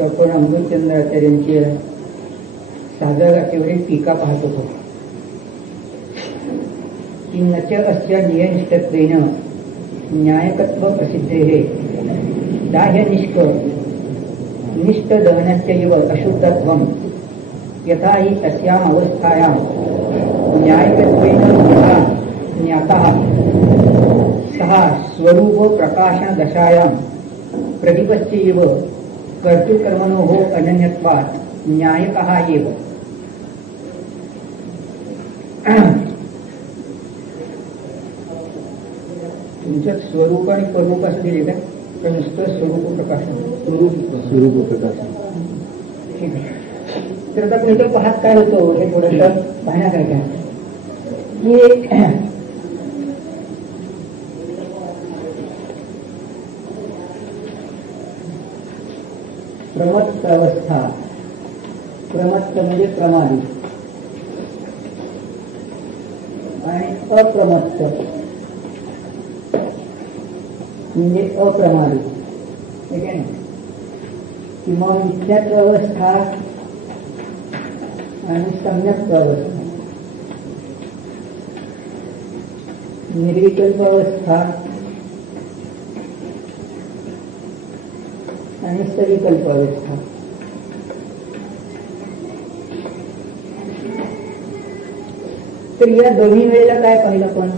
आपण अमृतचंद्राचार्यांची साध्या गाठीवरील टीका पाहत होतो की नच अस्य नियनिष्ठत्वेन न्यायकत्व प्रसिद्धेः दाह्यनिष्ठ निष्ठदहनस्यैव अशुद्धत्वं यथा हि तस्याम् अवस्थायां न्यायकत्वेन यथा ज्ञातः सः स्वरूप प्रकाशन दशायां प्रतिपत्त्यैव कर्तृकर्मणोः अनन्यत्वात् न्यायकः एव। तुमच्यात स्वरूप आणि पररूप असलेले का नुसतं स्वरूप प्रकाशन? स्वरूप प्रकाशन। ठीक आहे, तर आता पुढे पाहत काय होतो हे थोडंसं पाहण्यासारखं आहे की प्रमत्त अवस्था, प्रमत्त म्हणजे प्रमादी आणि अप्रमत्त म्हणजे अप्रमादी, ठीक आहे ना? किंवा मिथ्यात्व अवस्था आणि सम्यक्त्व अवस्था, निर्विकल्प अवस्था आणि सविकल्प अवस्था। तर या दोन्ही वेळेला काय पाहिलं पण,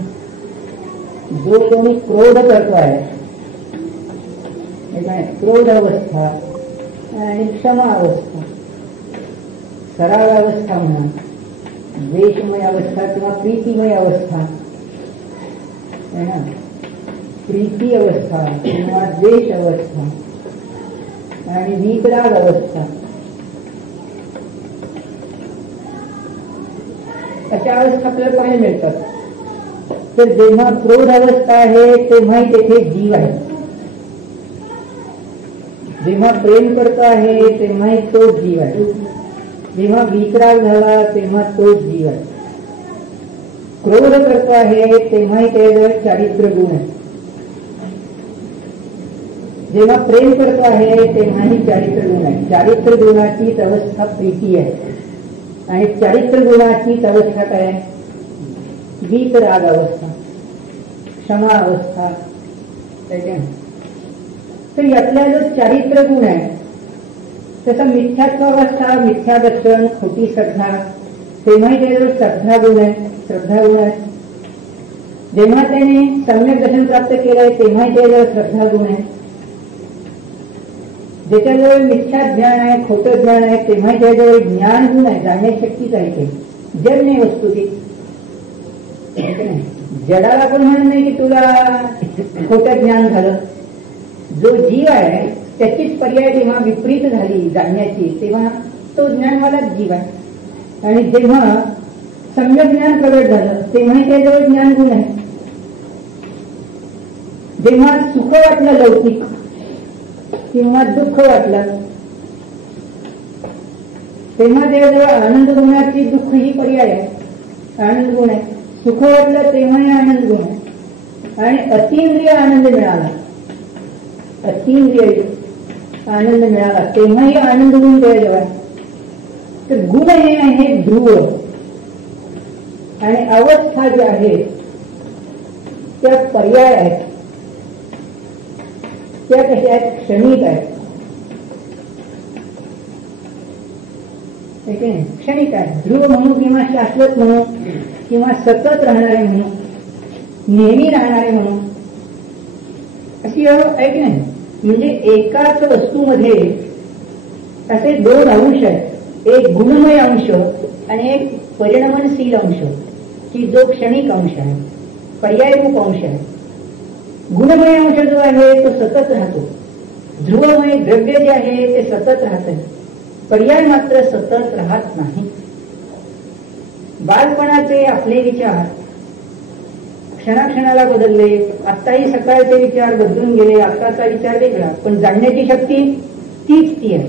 जो कोणी क्रोध करतो आहे क्रोध अवस्था आणि क्षमा अवस्था, सराग अवस्था म्हणा, द्वेषमय अवस्था किंवा प्रीतिमय अवस्था है ना, प्रीती अवस्था किंवा द्वेष अवस्था आणि विकराग अवस्था, अशा अवस्था आपल्याला पाहायला मिळतात। तर जेव्हा क्रोध अवस्था आहे तेव्हाही तेथे जीव आहे, जेव्हा प्रेम करतो आहे तेव्हाही तोच जीव आहे, जेव्हा विकराग झाला तेव्हा तोच जीव आहे, क्रोध करतो आहे तेव्हाही त्याजवळ चारित्र्य गुण आहे, जेव्हा प्रेम करतो आहे तेव्हाही चारित्र्य गुण आहे। चारित्र्य गुणाचीच अवस्था प्रीती आहे आणि चारित्र्य गुणाचीच अवस्था काय आहे? वितराग अवस्था, क्षमा अवस्था। तर यातला जो चारित्र्य गुण आहे त्याचा मिथ्यात्वावस्था, मिथ्या दर्शन, खोटी श्रद्धा, तेव्हाही त्याच्याजवळ श्रद्धा गुण आहे, श्रद्धा गुण आहे। जेव्हा त्याने सम्यक दर्शन प्राप्त केलंय तेव्हाही त्याच्याजवळ श्रद्धा गुण आहे, ज्याच्याजवळ मिथ्या ज्ञान आहे, खोटं ज्ञान आहे तेव्हाही त्याच्याजवळ ज्ञान गुण आहे, जाणण्याची शक्तीच आहे। ते जड नाही वस्तू ती, जडाला पण म्हणत नाही की तुला खोटं ज्ञान झालं। जो जीव आहे त्याचीच पर्याय जेव्हा विपरीत झाली जाणण्याची तेव्हा तो ज्ञानवालाच जीव आहे, आणि जेव्हा सम्यक ज्ञान प्रगट झालं तेव्हाही त्याजवळ ज्ञान गुण आहे। जेव्हा सुख वाटलं लौकिक किंवा दुःख वाटलं तेव्हा त्याजवळ आनंद गुणाची दुःख ही पर्याय आहे, आनंद गुण आहे। सुख वाटलं तेव्हाही आनंद गुण आहे, आणि अतींद्रिय आनंद मिळाला, अतींद्रिय आनंद मिळाला तेव्हाही आनंद गुण त्याजवळ आहे। तर गुण हे आहे ध्रुव, आणि अवस्था ज्या आहेत त्या पर्याय आहेत, त्या कशा आहेत? क्षणिक आहेत, क्षणिक आहे। ध्रुव म्हणू किंवा शाश्वत म्हणू किंवा सतत राहणारे म्हणू, नेहमी राहणारे म्हणू, अशी आहे की नाही? म्हणजे एकाच वस्तूमध्ये असे दोन अंश आहेत, एक गुणमय अंश आणि एक परिणमनशील अंश, की जो क्षणिक अंश आहे, पर्यायरूप अंश आहे। गुणमय अंश जो आहे तो सतत राहतो, ध्रुवमय द्रव्य जे आहे ते सतत राहते, पर्याय मात्र सतत राहत नाही। बालपणाचे आपले विचार क्षणाक्षणाला बदलले, आत्ताही सकाळचे विचार बदलून गेले, आत्ताचा विचार वेगळा, पण जाणण्याची शक्ती तीच ती आहे।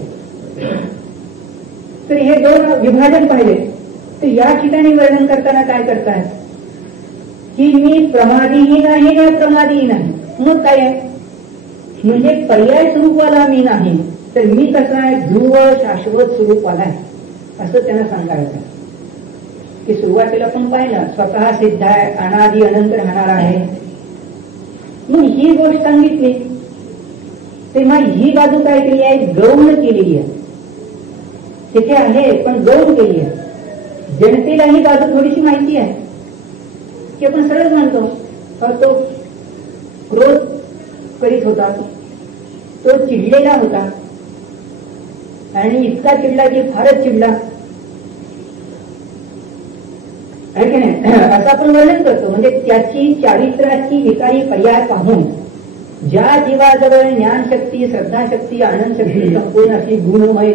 तर हे दोन विभाजन पाहिले, तर या ठिकाणी वर्णन करताना काय करताय की मी प्रमादीही नाही ना प्रमादीही नाही, मग काय आहे? म्हणजे पर्याय स्वरूपाला मी नाही तर मी कसं आहे, ध्रुव शाश्वत स्वरूपाला आहे असं त्यांना सांगायचं. की सुरुवातीला आपण पाहिलं स्वतः सिद्ध आहे, अनादि अनंत राहणार आहे. मग ही गोष्ट सांगितली तेव्हा ही बाजू काय केली आहे, गौण केलेली आहे. तिथे आहे पण गौण केली आहे. जनतेला ही बाजू थोडीशी माहिती आहे की आपण सरळ म्हणतो तो क्रोध करीत होता, तो चिडलेला होता आणि इतका चिडला की फारच चिडला आहे की नाही, असं आपण वर्णन करतो. म्हणजे त्याची चारित्र्याची विकारी पर्याय पाहून ज्या जीवाजवळ ज्ञानशक्ती, श्रद्धाशक्ती, आनंदशक्ती संपूर्ण अशी गुणमय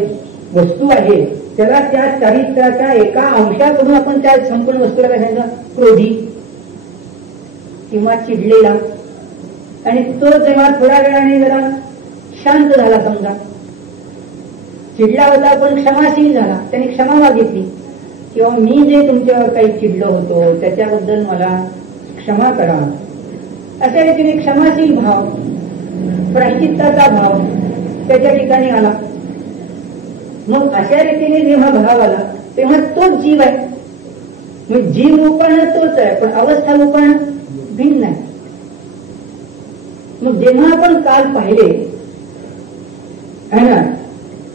वस्तू आहे, त्याला त्या चारित्र्याच्या एका अंशाकडून आपण त्या संपूर्ण वस्तूला काय सांगितलं, क्रोधी किंवा चिडलेला. आणि तो जेव्हा थोड्या वेळाने जरा शांत झाला, समजा चिडला होता पण क्षमाशील झाला, त्याने क्षमा मागितली किंवा मी जे तुमच्यावर काही चिडलो होतो त्याच्याबद्दल मला क्षमा करा, अशा रीतीने क्षमाशील भाव, प्रायश्चित्ताचा भाव त्याच्या ठिकाणी आला. मग अशा रीतीने जेव्हा भाव आला तेव्हा तोच जीव आहे. मग जीव रूपानं तोच आहे पण अवस्था रूपानं भिन्न आहे. मग जेव्हा आपण काल पाहिले आहे ना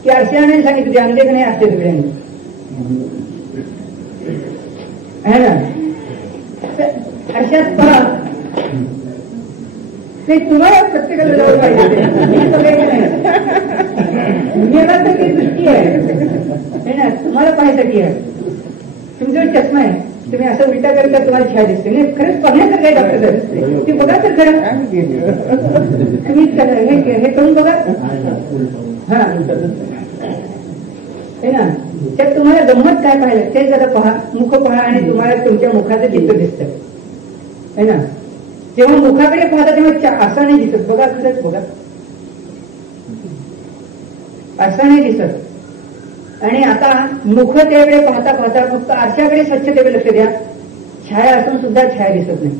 की आरशाने सांगितले आमच्याकडे नाही, आरशे तिकडे आहे ना, आरशात पहा ते तुम्हाला प्रत्येकाला जवळ पाहिजे दुनियाला तर काही दृष्टी आहे ना, तुम्हाला पाहायसाठी आहे. तुमच्यावर चष्मा आहे, तुम्ही असं उलटा करता तुम्हाला छाया दिसते नाही, खरंच बघण्याचं काय डॉक्टर ते बघा तर खरं, तुम्ही हे करून बघा. हा है ना, त्यात तुम्हाला गंमत काय पाहिलं ते जरा पहा, मुख पहा आणि तुम्हाला तुमच्या मुखाचं चित्र दिसतं है ना. जेव्हा मुखाकडे पाहता तेव्हा असं नाही दिसत, बघा खरंच बघा असं नाही दिसत. आणि आता मुख त्यावेळी पाहता पाहता फक्त आरशाकडे स्वच्छतेकडे लक्ष द्या, छाया असून सुद्धा छाया दिसत नाही.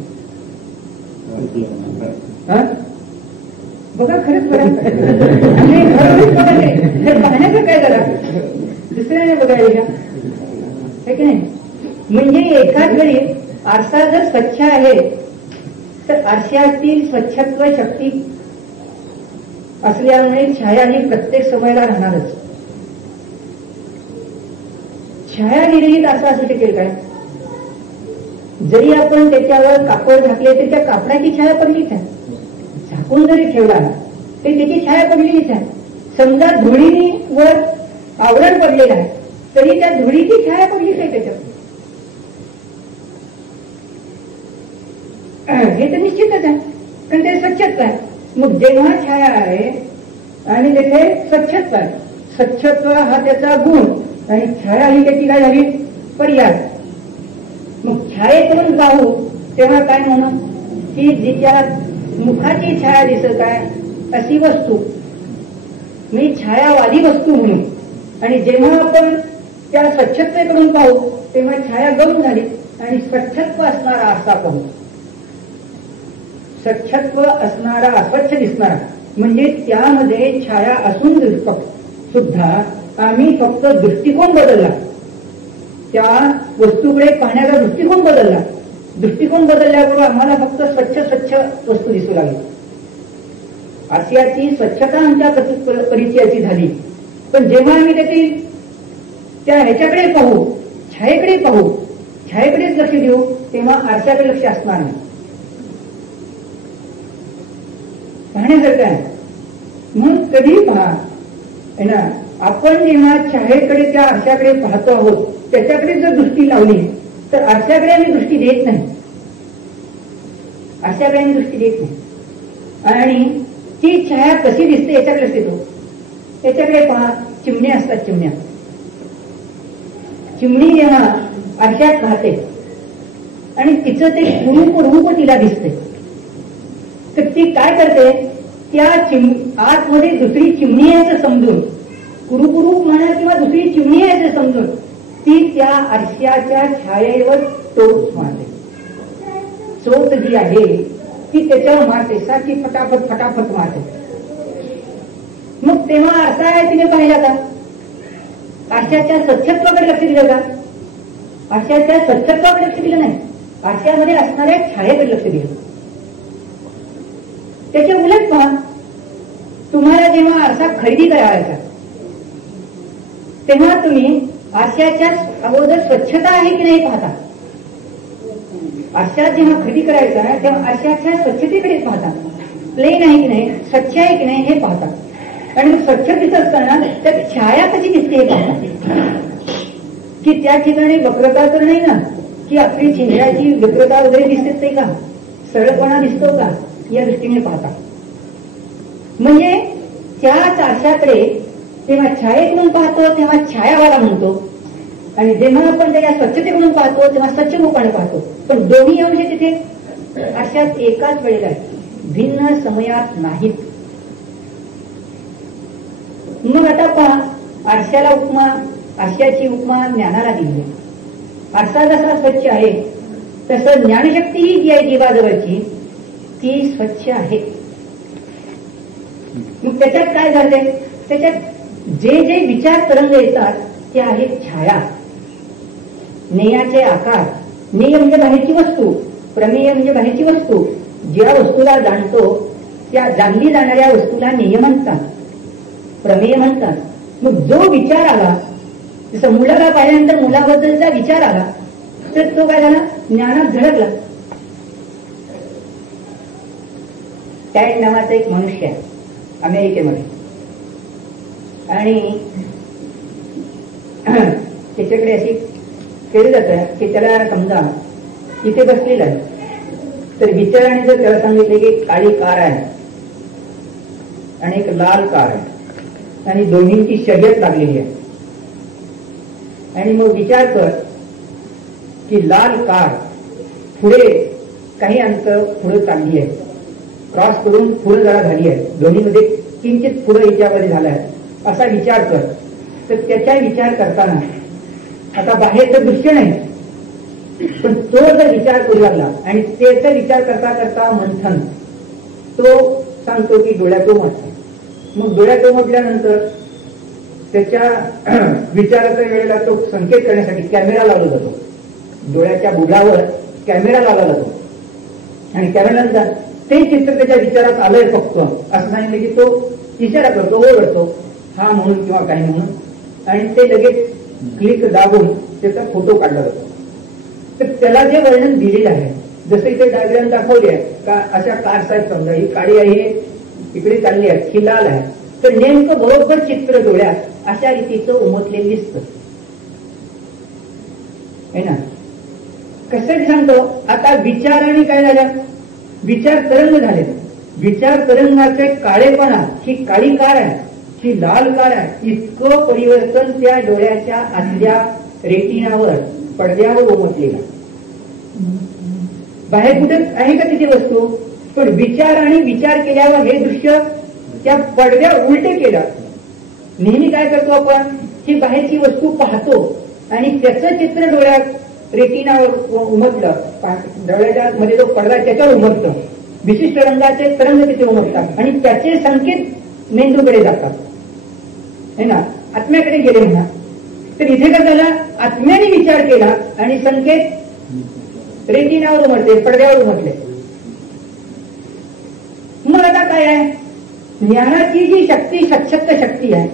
बघा खरंच बघा पाहण्याचं काय जरा दुसऱ्याने बघायला का की नाही. म्हणजे एकाच वेळी आरसा जर स्वच्छ आहे तर आरशातील स्वच्छत्व शक्ती असल्यामुळे छाया ही प्रत्येक समयाला राहणारच. छाया निर्मित असं असू शकेल काय, जरी आपण त्याच्यावर कापड झाकले तर त्या कापडाची छाया पडलीच आहे, झाकून जरी ठेवला तरी त्याची छाया पडलीच आहे. समजा धुळीवर आवरण पडलेलं आहे तरी त्या धुळीची छाया पडलीच आहे त्याच्यावर, हे तर निश्चितच आहे कारण ते स्वच्छत्व आहे. मग जेव्हा छाया आहे आणि तेथे स्वच्छत्व आहे, स्वच्छत्व हा त्याचा गुण आणि छाया ही त्याची काय झाली पर्याय. मग छायेतून पाहू तेव्हा काय म्हणू की जिच्या मुखाची छाया दिसत आहे अशी वस्तू मी छायावादी वस्तू म्हणू. आणि जेव्हा आपण त्या स्वच्छतेकडून पाहू तेव्हा छाया गौण झाली आणि स्वच्छत्व असणारा आरसा पाहू. स्वच्छत्व असणारा अस्वच्छ दिसणारा म्हणजे त्यामध्ये छाया असून सुद्धा आम्ही फक्त दृष्टिकोन बदलला, त्या वस्तूकडे पाहण्याचा दृष्टिकोन बदलला. दृष्टिकोन बदलल्याबरोबर आम्हाला फक्त स्वच्छ वस्तू दिसू लागली. आरशाची स्वच्छता आमच्या परिचयाची झाली. पण जेव्हा आम्ही त्याची त्या ह्याच्याकडे पाहू, छायेकडेच लक्ष देऊ तेव्हा आरशाकडे लक्ष असणार नाही. पाहण्यासारखं आहे. म्हणून कधी पहा है ना, आपण जेव्हा छायेकडे त्या आरशाकडे पाहतो आहोत त्याच्याकडे जर दृष्टी लावली तर आरशाकडे आम्ही दृष्टी देत नाही, आरशाकडे आम्ही दृष्टी देत नाही. आणि ती छाया कशी दिसते याच्याकडेच येतो. याच्याकडे पहा, चिमण्या असतात. चिमणी जेव्हा आरशात पाहते आणि तिचं ते रूप तिला दिसते तर ती काय करते, त्या आतमध्ये दुसरी चिमणी आहे असं समजून, कुरूप म्हणा किंवा दुसरी चिमणी आहे असं समजून ती त्या आरशाच्या छायेवर टोच मारते. चोच जी आहे ती त्याच्यावर मारते, सारखी फटाफट मारते. मग तेव्हा आरसा आहे तिने पाहिला का? आरशाच्या स्वच्छत्वाकडे लक्ष दिलं का? आरशाच्या स्वच्छत्वाकडे लक्ष दिलं नाही, आरशामध्ये असणाऱ्या छायेकडे लक्ष दिलं. त्याचे उलट पहा, तुम्हाला जेव्हा आरसा खरेदी करायचा तेव्हा तुम्ही आरशाच्या अगोदर स्वच्छता आहे की नाही पाहता. आरशात जेव्हा खरेदी करायचा तेव्हा आरशाच्या स्वच्छतेकडे पाहता, प्लेन आहे की नाही, स्वच्छ आहे की नाही हे पाहता. आणि मग स्वच्छ दिसत असताना त्यात छाया कशी दिसते हे पाहता, की त्या ठिकाणी वक्रता तर नाही ना, की आपली चेहऱ्याची वक्रता वगैरे दिसतेच नाही का, सरळपणा दिसतो का, या दृष्टीने पाहता. म्हणजे त्याच आरशाकडे तेव्हा छायेकडून पाहतो तेव्हा छायावाला म्हणतो, आणि जेव्हा आपण त्याच्या स्वच्छतेकडून पाहतो तेव्हा स्वच्छ रूपाने पाहतो. पण दोन्ही अंश तिथे आरशात एकाच वेळेला भिन्न समयात नाहीत. मग आता पहा, आरशाला उपमा, आरशाची उपमा ज्ञानाला दिली. आरसा जसा स्वच्छ आहे तसं ज्ञानशक्ती ही जी आहे जीवाजवळची ती स्वच्छ आहे. मग त्याच्यात काय झालंय, त्याच्यात जे जे विचार तरंग येतात ते आहेत छाया, नेयाचे आकार. नेय म्हणजे बाहेरची वस्तू, प्रमेय म्हणजे बाहेरची वस्तू. ज्या वस्तूला जाणतो त्या जाणली जाणाऱ्या वस्तूला नेय म्हणतात, प्रमेय म्हणतात. मग जो विचार आला, जसं मुलाला पाहिल्यानंतर मुलाबद्दलचा विचार आला तर तो काय झाला, ज्ञानात झळकला. टॅड नावाचा एक मनुष्य आहे अमेरिकेमध्ये, आणि त्याच्याकडे अशी केली जातं की त्याला समजा इथे बसलेला आहे, तर विचाराने जर त्याला सांगितले की काळी कार आहे आणि एक लाल कार आहे आणि दोन्हींची शर्यत लागलेली आहे, आणि मग विचार कर की लाल कार पुढे काही अंतर पुढे चालली आहे, क्रॉस करून पुढे जरा झाली आहे, दोन्हीमध्ये किंचित पुढे याच्यामध्ये झाला आहे, असा विचार कर. तर त्याचा विचार करताना आता बाहेरचं दृश्य नाही, पण तो जर विचार करू लागला आणि त्याचा विचार करता करता मंथन, तो सांगतो की डोळ्यात उमटतो. मग डोळ्यात उमटल्यानंतर त्याच्या विचाराच्या वेळेला तो संकेत करण्यासाठी कॅमेरा लावला जातो, डोळ्याच्या बुडावर कॅमेरा लावला जातो, आणि कॅमेऱ्यानंतर ते चित्र त्याच्या विचारात आलंय फक्त असं सांगितलं की तो इशारा करतो, ओरडतो हा म्हणून किंवा काही म्हणून, आणि ते लगेच क्लिक दाबून त्याचा फोटो काढला जातो. तर त्याला जे वर्णन दिलेलं आहे, जसं इथे डायग्राम दाखवली आहे का, अशा कार साहेब समजा ही काळी आहे, इकडे चालली आहे, ही लाल आहे, तर नेमकं बरोबर चित्र डोळ्यात अशा रीतीचं उमटलेलं दिसतं है ना. कसं सांगतो, आता विचाराने काय झालं, विचार तरंग झाले, विचार तरंगाचे काळेपणा, ही काळी कार आहे, ही लाल कार आहे, इतकं परिवर्तन त्या डोळ्याच्या आतल्या रेटिनावर, पडद्यावर उमटलेला. बाहेर कुठे आहे का तिथे वस्तू, पण विचाराने विचार केल्यावर हे दृश्य त्या पडद्या उलटे केलं. नेहमी काय करतो आपण, ही बाहेरची वस्तू पाहतो आणि त्याचं चित्र डोळ्यात रेटिनावर उमटलं, डोळ्याच्या मध्ये जो पडदा त्याच्यावर उमटतं, विशिष्ट रंगाचे तरंग तिथे उमटतात आणि त्याचे संकेत मेंदूकडे जातात है ना, आत्म्याकडे गेले म्हणा. तर इथे काय झालं, आत्म्याने विचार केला आणि संकेत रेटिनावर उमटले, पडद्यावर उमटले. मग आता काय आहे, ज्ञानाची जी शक्ती, सशक्त शक्ती आहे,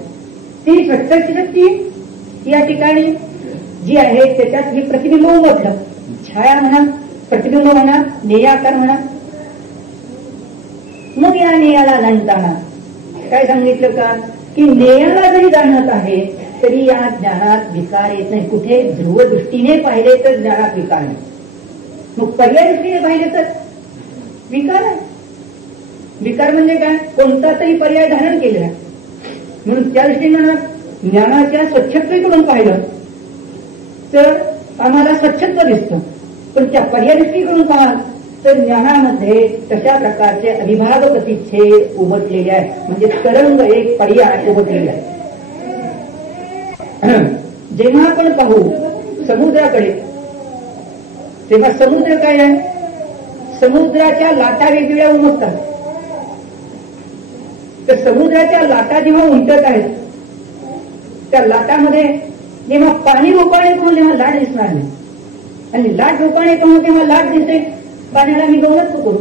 ती सशक्त शक्ती या ठिकाणी जी आहे त्याच्यात ही प्रतिबिंब उमटलं, छाया म्हणा, प्रतिबिंब म्हणा, नेयाकार म्हणा. मग या नेयाला जाणताना काय सांगितलं का, की नेयाला जरी जाणत आहे तरी या ज्ञानात विकार येत नाही. कुठे ध्रुव दृष्टीने पाहिले तर ज्ञानात विकार नाही, मग पर्याय दृष्टीने पाहिले तर विकार आहे. विकार म्हणजे काय, कोणता तरी पर्याय धारण केलेला. म्हणून त्या दृष्टीनं ज्ञानाच्या स्वच्छतेकडून पाहिलं तर आम्हाला स्वच्छत्व दिसतं, पण त्या पर्याय दृष्टीकडून पाहाल तर ज्ञानामध्ये तशा प्रकारचे अविभाग प्रतिच्छेद उमटलेले आहे, म्हणजे तरंग एक पर्याय उमटलेला आहे. जेव्हा आपण पाहू समुद्राकडे तेव्हा समुद्र काय आहे, समुद्राच्या लाटा वेगवेगळ्या उमटतात. तर समुद्राच्या लाटा जेव्हा उमटत आहेत, त्या लाटामध्ये जेव्हा पाणी रोपाण येतो तेव्हा लाट दिसणार नाही, आणि लाट रोपाण येतो तेव्हा लाट दिसते, पाण्याला मी गवत करू.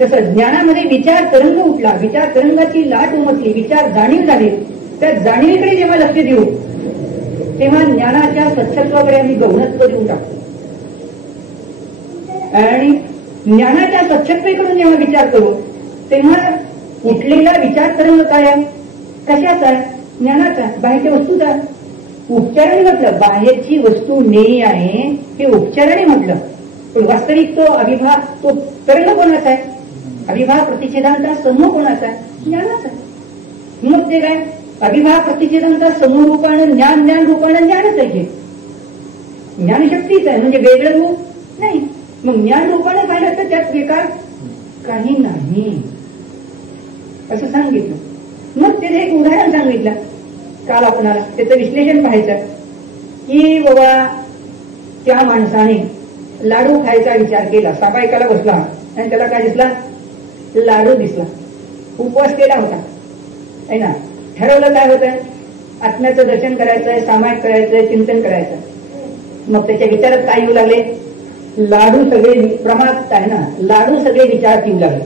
तसं ज्ञानामध्ये विचार तरंग उठला, विचार तरंगाची लाट उमटली, विचार जाणीव झाली, त्या जाणीवीकडे जेव्हा लक्ष देऊ तेव्हा ज्ञानाच्या स्वच्छत्वाकडे आम्ही गौणत्व देऊन टाकतो. आणि ज्ञानाच्या स्वच्छत्वेकडून जेव्हा विचार करू तेव्हा उठलेला विचार तरंग काय आहे, कशाचा आहे, ज्ञानाचा, बाहेरच्या वस्तूचा. उपचाराने म्हटलं, बाहेरची वस्तू नेई आहे हे उपचाराने म्हटलं, पण वास्तविक तो अविभाव, तो तरंग कोणाचा आहे, अविभाव प्रतिच्छेदांचा समूह कोणाचा आहे, ज्ञानाचा. मग ते काय, अविभाव प्रतिच्छेदांचा समूह रूपानं ज्ञान, ज्ञान रूपानं ज्ञानच आहे, ज्ञानशक्तीच आहे, म्हणजे वेगळं रूप नाही. मग ज्ञान रूपाने पाहिलं तर त्यात विकार काही नाही असं सांगितलं. मग त्याने एक उदाहरण सांगितलं काल आपणाला, त्याचं विश्लेषण पाहायचं की बाबा त्या माणसाने लाडू खायचा विचार केला, सापायकाला बसला आणि त्याला काय दिसला, लाडू दिसला. उपवास केला होता आहे ना, ठरवलं काय होतंय, आत्म्याचं दर्शन करायचंय, सामायिक करायचंय, चिंतन करायचं. मग त्याच्या विचारात काय येऊ लागले, लाडू सगळे प्रमाणात आहे ना, लाडू सगळे विचारात येऊ लागले.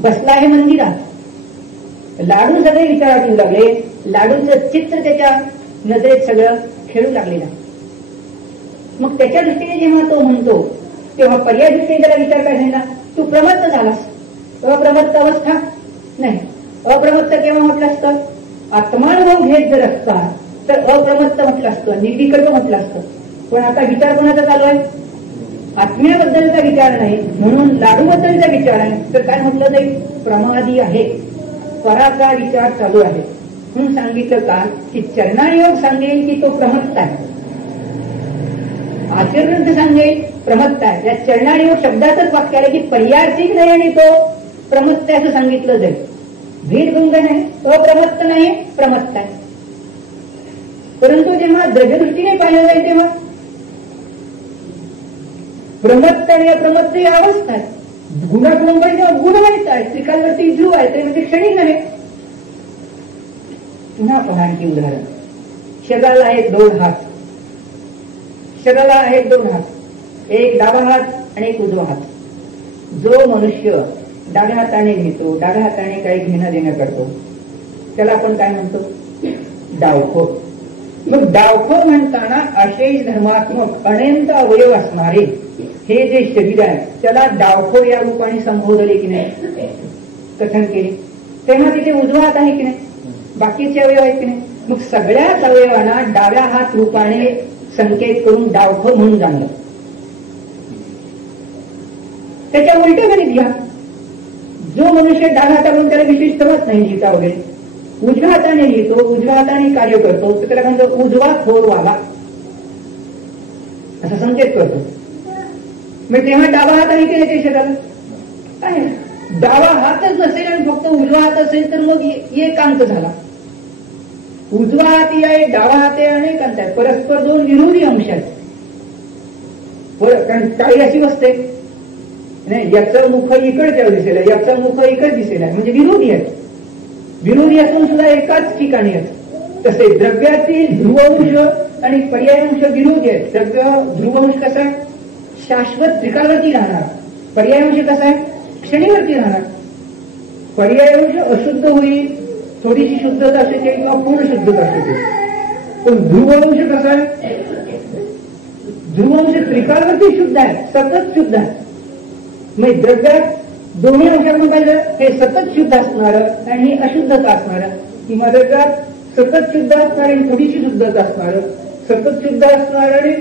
बसला आहे मंदिरात, लाडू सगळे विचारात येऊ लागले, लाडूचं चित्र त्याच्या नजरेत सगळं खेळू लागलेलं. मग त्याच्या दृष्टीने जेव्हा तो म्हणतो तेव्हा पर्याय दृष्टीने त्याला विचार काय झाला, तू प्रमत्त झालास. अप्रमत्त अवस्था नाही. अप्रमत्त केव्हा म्हटलं असतं, आत्मानुभव घेत जर असता तर अप्रमत्त म्हटलं असतं, निर्विकल्प म्हटलं असतं. पण आता विचार कोणाचा चालू आहे, आत्म्याबद्दलचा विचार नाही, म्हणून लाडूबद्दलचा विचार आहे. तर काय म्हटलं जाईल, प्रमादी आहे, पराचा विचार चालू आहे. म्हणून सांगितलं का की चरणायोग सांगेल की तो प्रमत्त आहे, आचरण सांगेल प्रमत्त आहे. या चरणायोग शब्दातच वाक्य आले की पर्यायिक नाही आणि तो प्रमत्त आहे असं सांगितलं जाईल. भेदभंग नाही, अप्रमत्त नाही, प्रमत्त आहे. परंतु जेव्हा द्रव्यदृष्टीने पाहिलं जाईल तेव्हा प्रमत्त आणि अप्रमत्त या अवस्था आहे. गुणात मुंबई जेव्हा गुणवाईत आहे, त्रिकालवरती ध्रुव आहे, ते म्हणजे क्षणिक नव्हे. पुन्हा पहा आणखी उदाहरण, शरीराला आहेत दोन हात, शरीराला आहेत दोन हात, एक डावा हात आणि एक उजवा हात. जो मनुष्य डाव्या हाताने घेतो, डाव्या हाताने काही घेणं देणं करतो, त्याला आपण काय म्हणतो, डावखो. मग डावखो म्हणताना अशेष धर्मात्मक अनंत अवयव असणारे हे जे शरीर आहे त्याला डावखो या रूपाने संबोधले की नाही, कथन केले. तेव्हा तिथे उजवा हात आहे की नाही, बाकीचे अवयव आहेत की नाही. मग सगळ्याच अवयवांना डाव्या हात रूपाने संकेत करून डावखो म्हणून जाणलं. त्याच्या उलटे गणित घ्या, जो मनुष्य डाव्या हाताकडून त्याला विशेष समज नाही लिहिता वगैरे, उजव्या हाताने लिहितो, उजव्या हाताने कार्य करतो, तर त्याला म्हणतो उजवा थोरवाला असा संकेत करतो. मग तेव्हा डावा हात आहे की नाही ते शरीराला आहे. डावा हातच नसेल आणि फक्त उजवा हात असेल तर मग एकांत झाला. उजवा हात आहे, डावा हात आहे आणि एकांत आहे, परस्पर दोन विरोधी अंश आहेत. कारण काही अशी असते नाही, याचं मुख इकडच्या दिसेल आहे, याचं मुख इकडे दिसेल आहे, म्हणजे विरोधी आहेत. विरोधी असून सुद्धा एकाच ठिकाणी आहेत. तसे द्रव्यातील ध्रुवंश आणि पर्यायांश विरोधी आहेत. द्रव्य ध्रुवंश कसा आहे, शाश्वत त्रिकालवरती राहणार. पर्यायांश कसा आहे, क्षणीवरती राहणार. पर्यायांश अशुद्ध होईल, थोडीशी शुद्धता असते किंवा पूर्ण शुद्धता असते. पण ध्रुवंश कसा आहे, ध्रुवंश त्रिकालवरती शुद्ध आहे, सतत शुद्ध आहे. मग द्रव्यात दोन्ही अंशांमध्ये पाहिलं हे सतत शुद्ध असणार आणि अशुद्धता असणार, किंवा द्रव्यात सतत शुद्ध असणार आणि थोडीशी शुद्धता असणार, सतत शुद्ध असणार आणि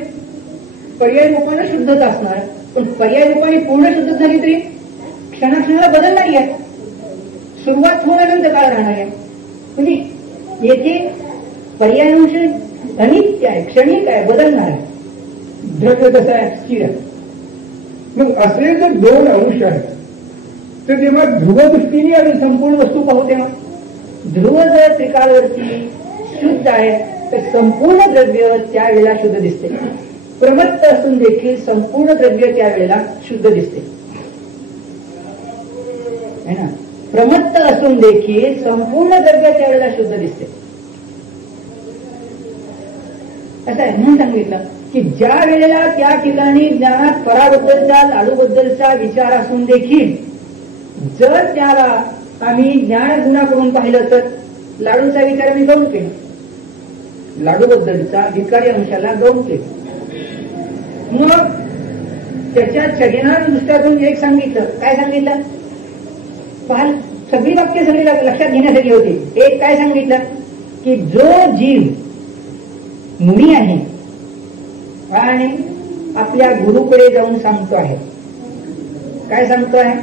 पर्याय रूपाने शुद्धता असणार. पण पर्याय रूपाने पूर्ण शुद्ध झाली तरी क्षणाक्षणाला बदलणारी आहे, सुरुवात होण्यानंतर काळ राहणार आहे. म्हणजे येथे पर्यायांश अनित्य आहे, क्षणिक आहे, बदलणार आहे. द्रव्य कसं आहे, स्थिर आहे. मग असले जर दोन अंश आहेत तर तेव्हा ध्रुवदृष्टीने आणि संपूर्ण वस्तू पाहू. तेव्हा ध्रुव जर त्रिकालवरती शुद्ध आहे तर संपूर्ण द्रव्य त्यावेळेला शुद्ध दिसते. प्रमत्त असून देखील संपूर्ण द्रव्य त्यावेळेला शुद्ध दिसते, है ना. प्रमत्त असून देखील संपूर्ण द्रव्य त्यावेळेला शुद्ध दिसते. असं आहे म्हणून सांगितलं की ज्या वेळेला त्या ठिकाणी ज्ञानात पराबद्दलचा लाडूबद्दलचा विचार असून देखील जर त्याला आम्ही ज्ञान गुणा करून पाहिलं तर लाडूचा विचार मी गौण केला, लाडूबद्दलचा विकारी अंशाला गौण केला. मग त्याच्या शरीराच्या दृष्ट्यातून एक सांगितलं. काय सांगितलं? पाल सगळी वाक्य सगळी लक्षात घेण्यासाठी होती. एक काय सांगितलं की जो जीव मुनी आहे आणि आपल्या गुरुकडे जाऊन सांगतो आहे, काय सांगतो आहे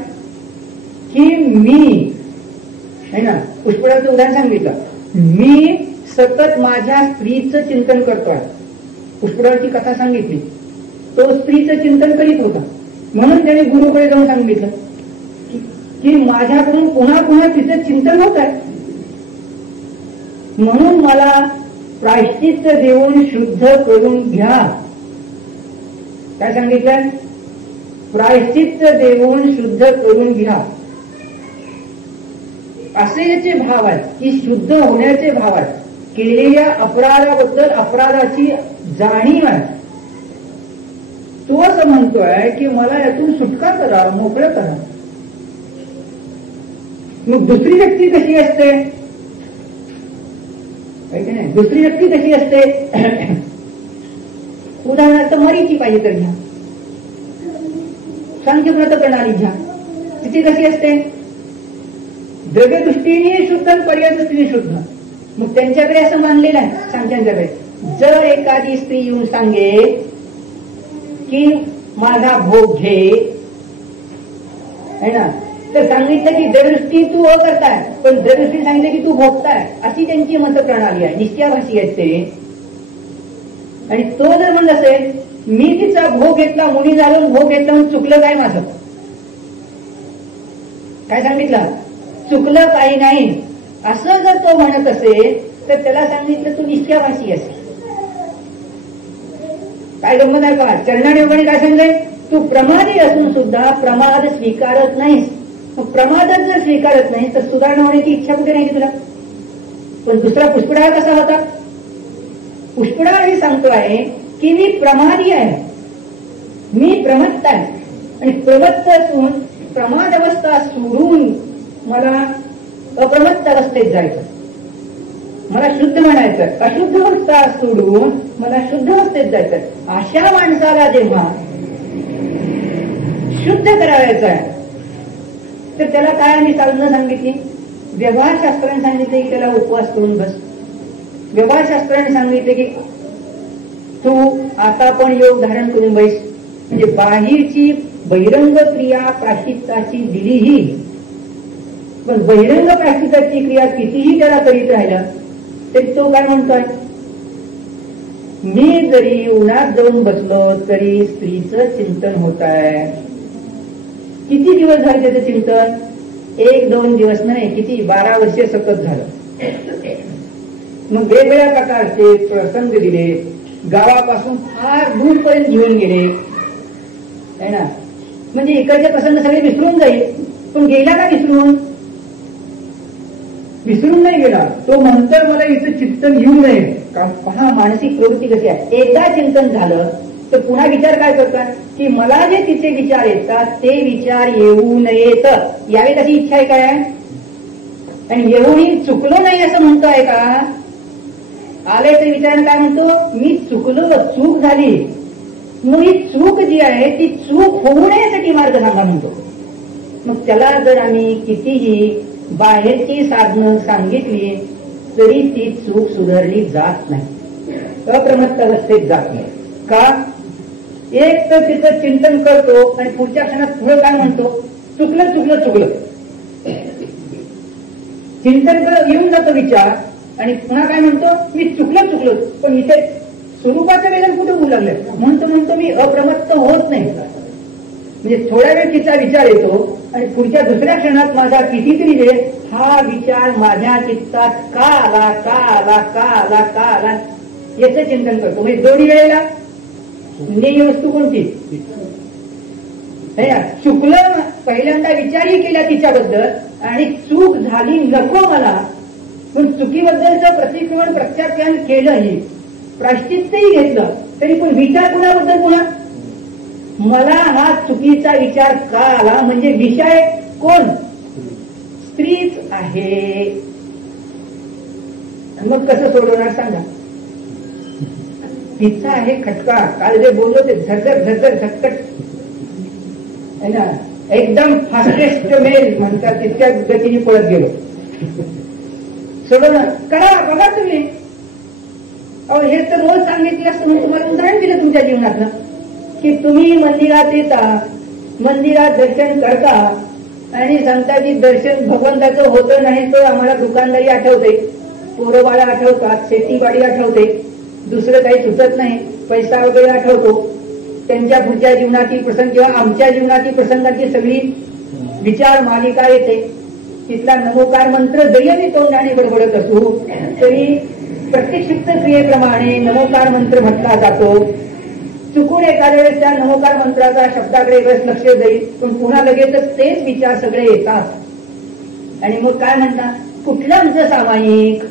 की मी है ना, पुष्पळाचं उदाहरण सांगितलं, मी सतत माझ्या स्त्रीचं चिंतन करतो आहे. पुष्पळाची कथा सांगितली, तो स्त्रीचं चिंतन करीत होता म्हणून त्याने गुरुकडे जाऊन सांगितलं की माझ्याकडून पुन्हा पुन्हा तिचं चिंतन होत आहे, म्हणून मला प्रायश्चित्त देऊन शुद्ध करून घ्या. काय सांगितलं? प्रायश्चित्त देऊन शुद्ध करून घ्या. असे याचे भाव आहेत की शुद्ध होण्याचे भाव आहेत. केलेल्या अपराधाबद्दल अपराधाची जाणीव आहे. तो असं म्हणतोय की मला यातून सुटका करा, मोकळं करा. मग दुसरी व्यक्ती कशी असते? नाही, दुसरी व्यक्ती कशी असते? उदाहरणार्थ मरीची पाहिजे तर घ्या, सांख्यव्रत प्रणाली घ्या. तिथे कशी असते? द्रव्यदृष्टीने शुद्ध आणि पर्यादृष्टीने शुद्ध. मग त्यांच्याकडे असं मानलेलं आहे सांख्यांच्याकडे, जर एखादी स्त्री येऊन सांगे की माझा भोग घे है ना, तर सांगितलं की द्रव्यदृष्टी तू करताय पण द्रव्यदृष्टी सांगितलं की तू भोगताय, अशी त्यांची मत प्रणाली आहे. निश्चयाभाषी आहेत ते. आणि तो जर म्हणत असेल मी तिचा भोग घेतला, मुनी झालो भोग घेतला म्हणून चुकलं काय माझं? काय सांगितलं? चुकलं काही नाही असं जर तो म्हणत असेल तर त्याला सांगितलं तू निश्चयाभाषी असेल. काय गंमत आहे का? चरणायोगाने काय सांगलंय? तू प्रमादी असून सुद्धा प्रमाद स्वीकारत नाहीस. प्रमादच जर स्वीकारत नाही तर सुधारणा होण्याची इच्छा कुठे नाही तुला? पण दुसरा पुष्पळा कसा होता? पुष्पळा हे सांगतो आहे की मी प्रमादी आहे, मी प्रमत्त आहे आणि प्रमत्त असून प्रमाद अवस्था सोडून मला अप्रमत्त अवस्थेत जायचं, मला शुद्ध म्हणायचं. अशुद्ध अवस्था सोडून मला शुद्ध अवस्थेत जायचं. अशा माणसाला जेव्हा शुद्ध करायचं आहे तर त्याला काय आम्ही साधनं सांगितली? व्यवहारशास्त्राने सांगितले की त्याला उपवास करून बस. व्यवहारशास्त्राने सांगितले की तू आता पण योग धारण करून बैस. म्हणजे बाहेरची बहिरंग क्रिया प्राश्चित्ताची दिलीही, पण बहिरंग प्राश्चित्ताची क्रिया कितीही त्याला करीत राहिला तरी तो काय म्हणतोय? मी जरी उन्हात जाऊन बसलो तरी स्त्रीचं चिंतन होत आहे. किती दिवस झाले त्याचं चिंतन? 1-2 दिवस नाही, किती 12 वर्षे सतत झालं. मग वेगवेगळ्या प्रकारचे प्रसंग दिले, गावापासून फार दूरपर्यंत घेऊन गेले है ना. म्हणजे इकडचे प्रसंग सगळे विसरून जाईल, पण गेला का विसरून? विसरून नाही गेला तो. नंतर मला इथं चिंतन येऊ नये का? पहा मानसिक प्रवृत्ती कशी आहे. एकदा चिंतन झालं तर पुन्हा विचार काय करतात की मला जे तिचे विचार येतात ते विचार येऊ नयेत यावे कशी इच्छा आहे काय? आणि येऊनही चुकलो नाही असं म्हणतोय का? आले तर विचाराने काय म्हणतो? मी चुकलो, चूक झाली. मग ही चूक जी आहे ती चूक होऊ नयेसाठी मार्ग सांगा म्हणतो. मग त्याला जर आम्ही कितीही बाहेरची साधनं सांगितली तरी ती चूक सुधारली जात नाही, अप्रमत्त अवस्थेत जात नाही. का? एक तर तिचं चिंतन करतो आणि पुढच्या क्षणात पुढे काय म्हणतो? चुकलं चुकलं चुकलं. चिंतन करत येऊन जातो विचार आणि पुन्हा काय म्हणतो? मी चुकलं चुकलो. पण इथे स्वरूपाचं वेदन कुठे होऊ लागलं? म्हणतो मी अप्रमत्त होत नाही. म्हणजे थोड्या वेळ तिचा विचार येतो आणि पुढच्या दुसऱ्या क्षणात माझा कितीतरी वेळ हा विचार माझ्या चित्तात का आला का आला का आला का आला याचं चिंतन करतो. म्हणजे दोन्ही वेळेला नेय वस्तू कोणती? चुकलं, पहिल्यांदा विचारही केला तिच्याबद्दल आणि चूक झाली नको मला, पण चुकीबद्दलचं प्रतिक्रमण प्रत्याख्यान केलंही, प्रायश्चित्तही घेतलं, तरी पण विचार कुणाबद्दल पुन्हा मला हा चुकीचा विचार का आला, म्हणजे विषय कोण, स्त्रीच आहे. मग कसं सोडवणार सांगा. तिचा आहे खटका, काल जे बोललो ते झरझर झरझर झटकट है ना, एकदम फास्टेस्ट मेल म्हणतात तितक्या गतीने पळत गेलो. सोडवणार करा, बघा तुम्ही. अहो हे तर रोज सांगितलं असतं, म्हणून तुम्हाला उदाहरण दिलं तुमच्या जीवनातलं, की तुम्ही मंदिरात येता, मंदिरात दर्शन करता आणि सांगता की दर्शन भगवंताचं होतं नाही, तर आम्हाला दुकानदारी आठवते, पोरंबाळा आठवतात, शेतीवाडी आठवते, दुसरं काही सुचत नाही, पैसा वगैरे आठवतो, त्यांच्या पुढच्या जीवनातील प्रसंग किंवा आमच्या जीवनातील प्रसंगाची सगळी विचार मालिका येते. तिथला नमोकार मंत्र जरी आम्ही तोंडाने बडबडत असू तरी प्रत्यक्षिप्त क्रियेप्रमाणे नमोकार मंत्र म्हटला जातो. चुकून एखाद्या वेळेस त्या नमोकार मंत्राचा शब्दाकडे रस लक्ष जाईल, पण पुन्हा लगेचच तेच विचार सगळे येतात आणि मग काय म्हणतात, कुठलं आमचं सामायिक,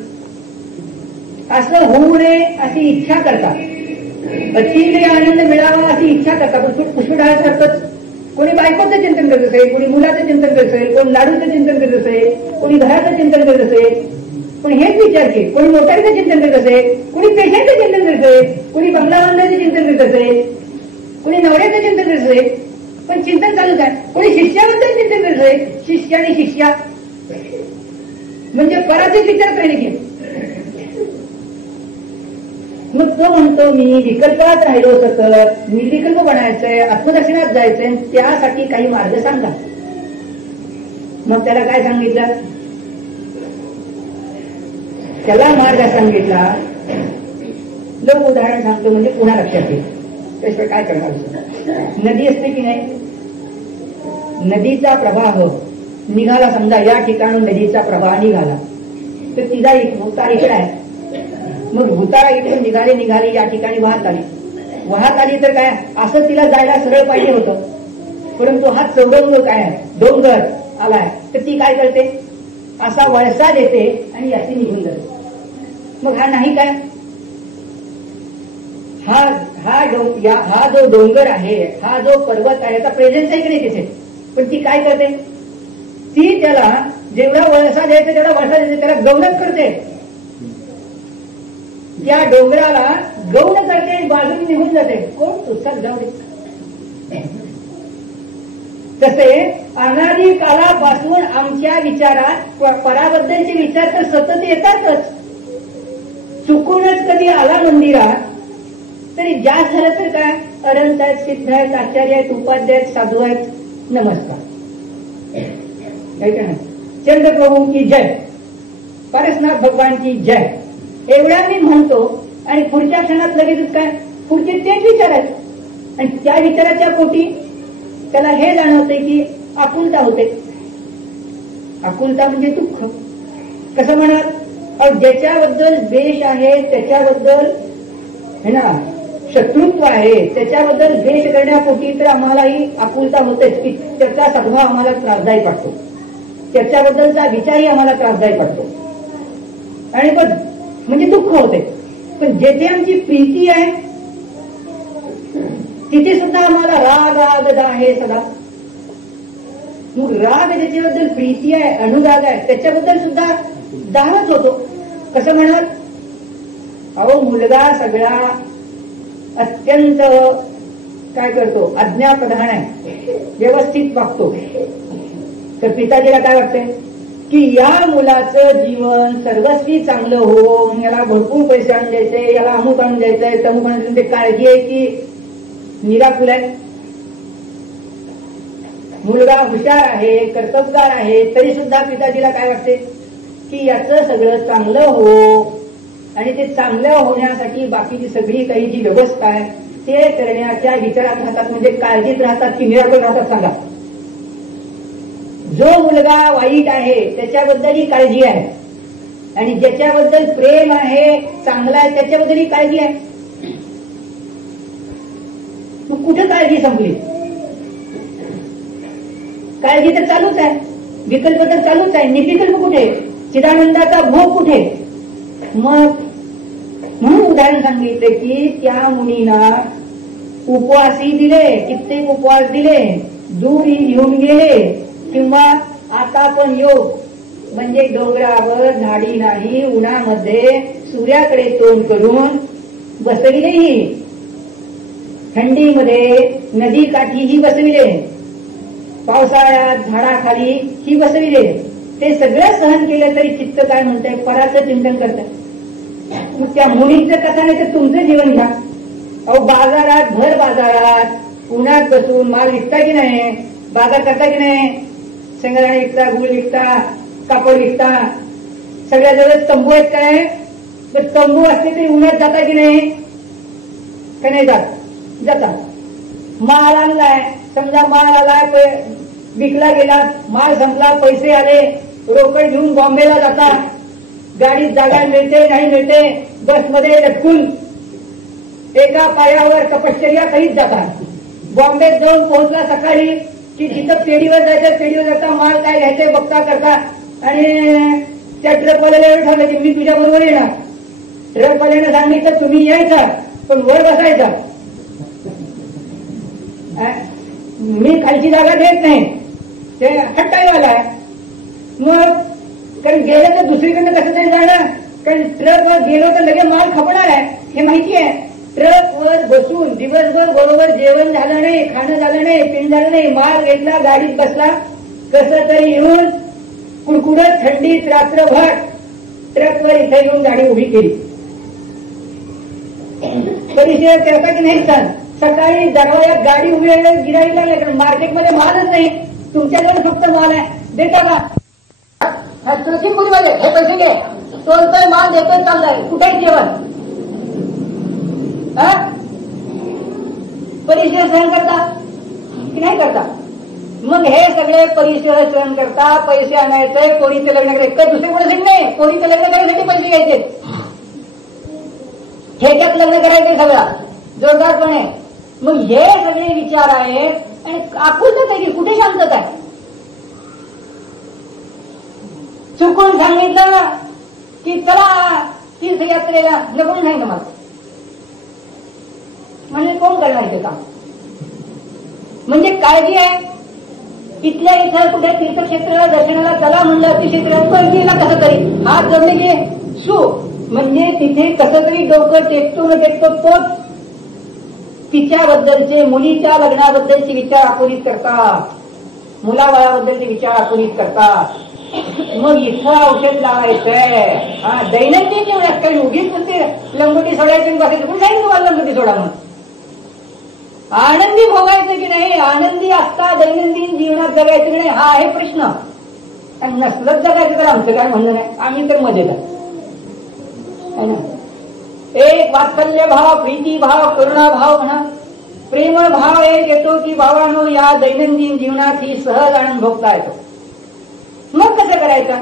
असं होऊ नये अशी इच्छा करतात, अतिशय आनंद मिळावा अशी इच्छा करतात, पण पुष्पढाळ करतच. कोणी बायकोचं चिंतन करत असेल, कोणी मुलाचं चिंतन करत असेल, कोणी लाडूचं चिंतन करत असेल, कोणी घराचं चिंतन करत असेल, पण हेच विचार की कोणी मोटारीचं चिंतन करत असेल, कोणी पेशंटचं चिंतन करत असेल, कोणी बंगला बांधण्याचं चिंतन करत असेल, कोणी नवऱ्याचं चिंतन करत असेल, पण चिंतन चालूच आहे. कोणी शिष्याबद्दल चिंतन करत असेल, शिष्य आणि शिष्या म्हणजे पराचेच विचार करणे की. मग तो म्हणतो मी विकल्पात राहिलो सतत, निर्विकल्प बनायचंय, आत्मदर्शनात जायचंय, त्यासाठी काही मार्ग सांगा. मग त्याला काय सांगितलं, त्याला मार्ग सांगितला. लोक उदाहरण सांगतो म्हणजे पुन्हा लक्षात येईल, त्याशिवाय काय करणार. नदी असते की नाही, नदीचा प्रवाह निघाला, समजा या ठिकाणी नदीचा प्रवाह निघाला, तर तिचा भूतार इकडे आहे, मग भूतारा इकडून निघाली या ठिकाणी वाहत आली तर काय, असं तिला जायला सरळ पाहिजे होतं, परंतु हा चौरंग काय आहे, डोंगर आलाय, तर ती काय करते, असा वळसा देते आणि याची निघून जाते. मग हा नाही काय, हा जो डोंगर आहे, हा जो पर्वत आहे, त्याचा प्रेझेन्स आहे की नाही तिथे, पण ती काय करते, ती त्याला जेवढा वळसा द्यायचा तेवढा वळसा देते, त्याला गौनच करते, त्या डोंगराला गौण करते, बाजूने निघून जाते. कोण पुस्तक जाऊ दे. तसे अनादी कालापासून आमच्या विचारात पराबद्दलचे विचार तर सतत येतातच. चुकूनच कधी आला मंदिरात तरी जास्त झालं तर काय, अनंत आहेत, सिद्ध आहेत, आचार्य आहेत, उपाध्याय आहेत, साधू आहेत, नमस्कार. काय काय चंद्रप्रभू की जय, पारसनाथ भगवान की जय, एवढ्या मी म्हणतो आणि पुढच्या क्षणात लगेच काय, पुढचे तेच विचार आहेत. आणि त्या विचाराच्या पोटी त्याला हे जाणवते की आकुलता होते. आकुलता म्हणजे दुःख. कसं म्हणाल, ज्याच्याबद्दल द्वेष आहे, त्याच्याबद्दल है ना शत्रुत्व आहे, त्याच्याबद्दल द्वेष करण्यापोटी तर आम्हालाही आकुलता होते की त्याचा सद्भाव आम्हाला त्रासदायी वाटतो, त्याच्याबद्दलचा विचारही आम्हाला त्रासदायी वाटतो आणि पण म्हणजे दुःख होते. पण जेथे आमची प्रीती आहे तिथे सुद्धा आम्हाला राग आहे सदा. मग राग ज्याच्याबद्दल प्रीती आहे, अनुराग आहे, त्याच्याबद्दल सुद्धा दाहच होतो. कसं म्हणाल, अहो मुलगा सगळा अत्यंत काय करतो, आज्ञाप्रधान आहे, व्यवस्थित वागतो, तर पिताजीला काय वाटतंय की या मुलाचं जीवन सर्वस्वी चांगलं हो, याला भरपूर पैसे आणून द्यायचे, याला अमुक आणून द्यायचंय, तमुक आणून द्यायचे, काळजी आहे की निराकुल आहे. मुलगा हुशार आहे, कर्तबगार आहे, तरी सुद्धा पिताजीला काय वाटते की याचं सगळं चांगलं हो, आणि ते चांगलं होण्यासाठी बाकीची सगळी काही जी व्यवस्था आहे ते करण्याच्या विचारात राहतात, म्हणजे काळजीत राहतात की निराकुल राहतात सांगा. जो मुलगा वाईट आहे त्याच्याबद्दलही काळजी आहे, आणि ज्याच्याबद्दल प्रेम आहे, चांगला आहे, त्याच्याबद्दलही काळजी आहे. मग कुठे काळजी संपली, काळजी तर चालूच आहे, विकल्प तर चालूच आहे, निर्विकल्प कुठे, चिदानंदाचा भोग कुठे. मग म्हणून उदाहरण सांगितलं की त्या मुनींना उपवासही दिले, कित्येक उपवास दिले, दूरही घेऊन गेले, किंवा आता पण योग म्हणजे डोंगरावर झाडी नाही, उन्हामध्ये सूर्याकडे तोंड करून बसविलेही, थंडीमध्ये नदी काठीही बसविले, पावसाळ्यात झाडाखाली ही बसविले. ते सगळं सहन केलं तरी चित्त काय म्हणतंय, पराचं चिंतन करतात. मग त्या मुलीचं कथा नाही तर तुमचं जीवन घ्या. अहो बाजारात, भर बाजारात उन्हात बसून माल विकता की नाही, बाजार करता की नाही, शेंगदाणे विकता, गुळ विकता, कापड विकता, सगळ्याजवळ तंबू आहेत काय, तर तंबू असते तरी उन्हात जाता की नाही, का नाही जात, जातात. माल आणलाय, समजा माल आलाय, विकला गेला, माल संपला, पैसे आले, रोकड घेऊन बॉम्बेला जाता, गाडीत जागा मिळते नाही मिळते, बसमध्ये लटकून एका पायावर तपश्चर्या करीत जातात. बॉम्बेत जाऊन पोहोचला सकाळी की जिथं पेढीवर जायचं, पेढीवर जाता माल काय घ्यायचंय बघता करता, आणि त्या ट्रकवाल्याला एवढं ठरलं की मी तुझ्या बरोबर येणार. ट्रकवाल्यानं सांगितलं तुम्ही यायचा पण वर बसायचा, मी खालची जागा देत नाही, ते हट्टाईवाला आहे. मग कारण गेलं तर दुसरीकडनं कसं तरी जाणार, कारण ट्रकवर गेलो तर लगेच माल खपणार आहे हे माहिती आहे. ट्रकवर बसून दिवसभर बरोबर जेवण झालं नाही, खाणं झालं नाही, पिण झालं नाही, माल घेतला, गाडीत बसला, कसं तरी येऊन कुडकुडत थंडीत रात्रभर ट्रकवर इथे येऊन गाडी उभी केली. परिचय करता की नाही सण, सकाळी दरवाजात गाडी उभी आहे, गिराईक लागले, कारण मार्केटमध्ये मालच नाही, तुमच्याकडे फक्त माल आहे, देता का? लखीमपुरीमध्ये हे पैसे घे, तोलतोय माल देतोय, चाललाय, कुठे जेवण. परिचय सहन करता की नाही करता? मग हे सगळे परिचय सहन करता, पैसे आणायचे, पोरीचे लग्न करायचे, काही दुसरे कोणी नाही, पोरीचं लग्न करायसाठी पैसे घ्यायचे, ठेक्यात लग्न करायचे सगळा जोरदारपणे. मग हे सगळे विचार आहेत आणि आकुलता आहे की कुठे शांतता आहे. चुकून सांगितलं की चला तीर्थयात्रेला, नको नाही ना मला, म्हणजे कोण करणार ते काम. म्हणजे काळजी आहे. इथल्या इथं कुठे तीर्थक्षेत्राला दर्शनाला चला म्हणलं, तीर्थक्षेत्राला गेला कसं तरी हात जोडले गे सु, म्हणजे तिथे कसं तरी डोकं टेकतो न टेकतो तोच तिच्याबद्दलचे, मुलीच्या लग्नाबद्दलचे विचार आकुलित करतात, मुलाबाळाबद्दलचे विचार आकुलित करतात. मग इथं औषध लावायचंय, दैनंदिन जेवढ्यात काही उगीच नसते लंगोटी सोडायची बसायचं, कुठे जाईल तुम्हाला लंगोटी सोडा म्हणून. आनंदी भोगायचं की नाही, आनंदी असता दैनंदिन जीवनात जगायचं की नाही, हा आहे प्रश्न. आणि नसलंच जगायचं तर आमचं काय म्हणणं नाही, आम्ही तर मजेत आहे ना. एक वात्सल्य भाव, प्रीती भाव, करुणा भाव म्हणा, प्रेम भाव एक येतो की भावानो या दैनंदिन जीवनात ही सहज आनंद भोगता येतो. मग कसं करायचं,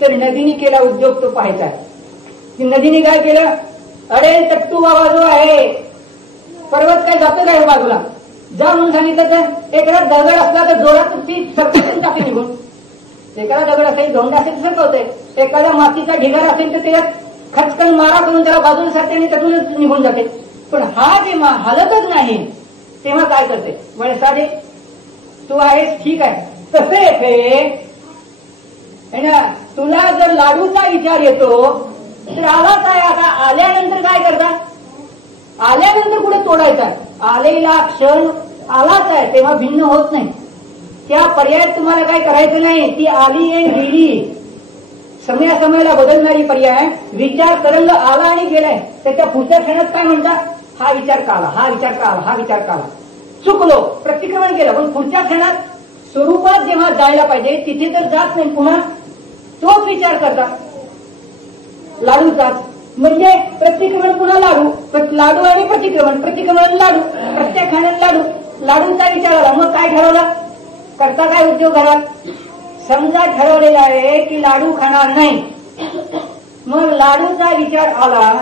तर नदीने केला उद्योग तो पाहायचा. नदीने काय केलं, अरे चट्टू बाबा जो आहे, पर्वत काय जातो काय बाजूला जा म्हणून सांगितलं तर एखादा दगड असला तर जोरात ती सरकवून टाके निघून, एखादा दगड असेल, धोंड असेल तर सरकवते, एखादा मातीचा ढिगारा असेल तर त्याच्यात खचकन मारा करून त्याला बाजूला सारते आणि त्यातूनच निघून जाते. पण हा जेव्हा हलतच नाही तेव्हा काय करते, वळसाडे तू आहेस ठीक आहे, तसे येते ना. तुला जर लाडूचा विचार येतो तर आला काय, आता आल्यानंतर काय करतात, आल्यानंतर कुठे तोडायचा, आलेला क्षण आलाच आहे तेव्हा भिन्न होत नाही. त्या पर्यायात तुम्हाला काय करायचं नाही, ती आली आणि गेली, समयाला बदलणारी पर्याय. विचार तरंग आला आणि गेलाय, त्याच्या पुढच्या क्षणात काय म्हणतात, हा विचार का आला, हा विचार का आला, हा विचार का आला, चुकलो, प्रतिक्रमण केलं. पण पुढच्या क्षणात स्वरूपात जेव्हा जायला पाहिजे तिथे तर जात नाही, पुन्हा तोच विचार करता लाडूचाच. म्हणजे प्रतिक्रमण पुन्हा लाडू, लाडू आणि प्रतिक्रमण, प्रतिक्रमण लाडू, प्रत्येक खाण्यात लाडू, लाडूचा विचार आला. मग काय ठरवला, करता काय उद्योग घरात, समजा ठरवलेला आहे की लाडू खाणार नाही, मग लाडूचा विचार आला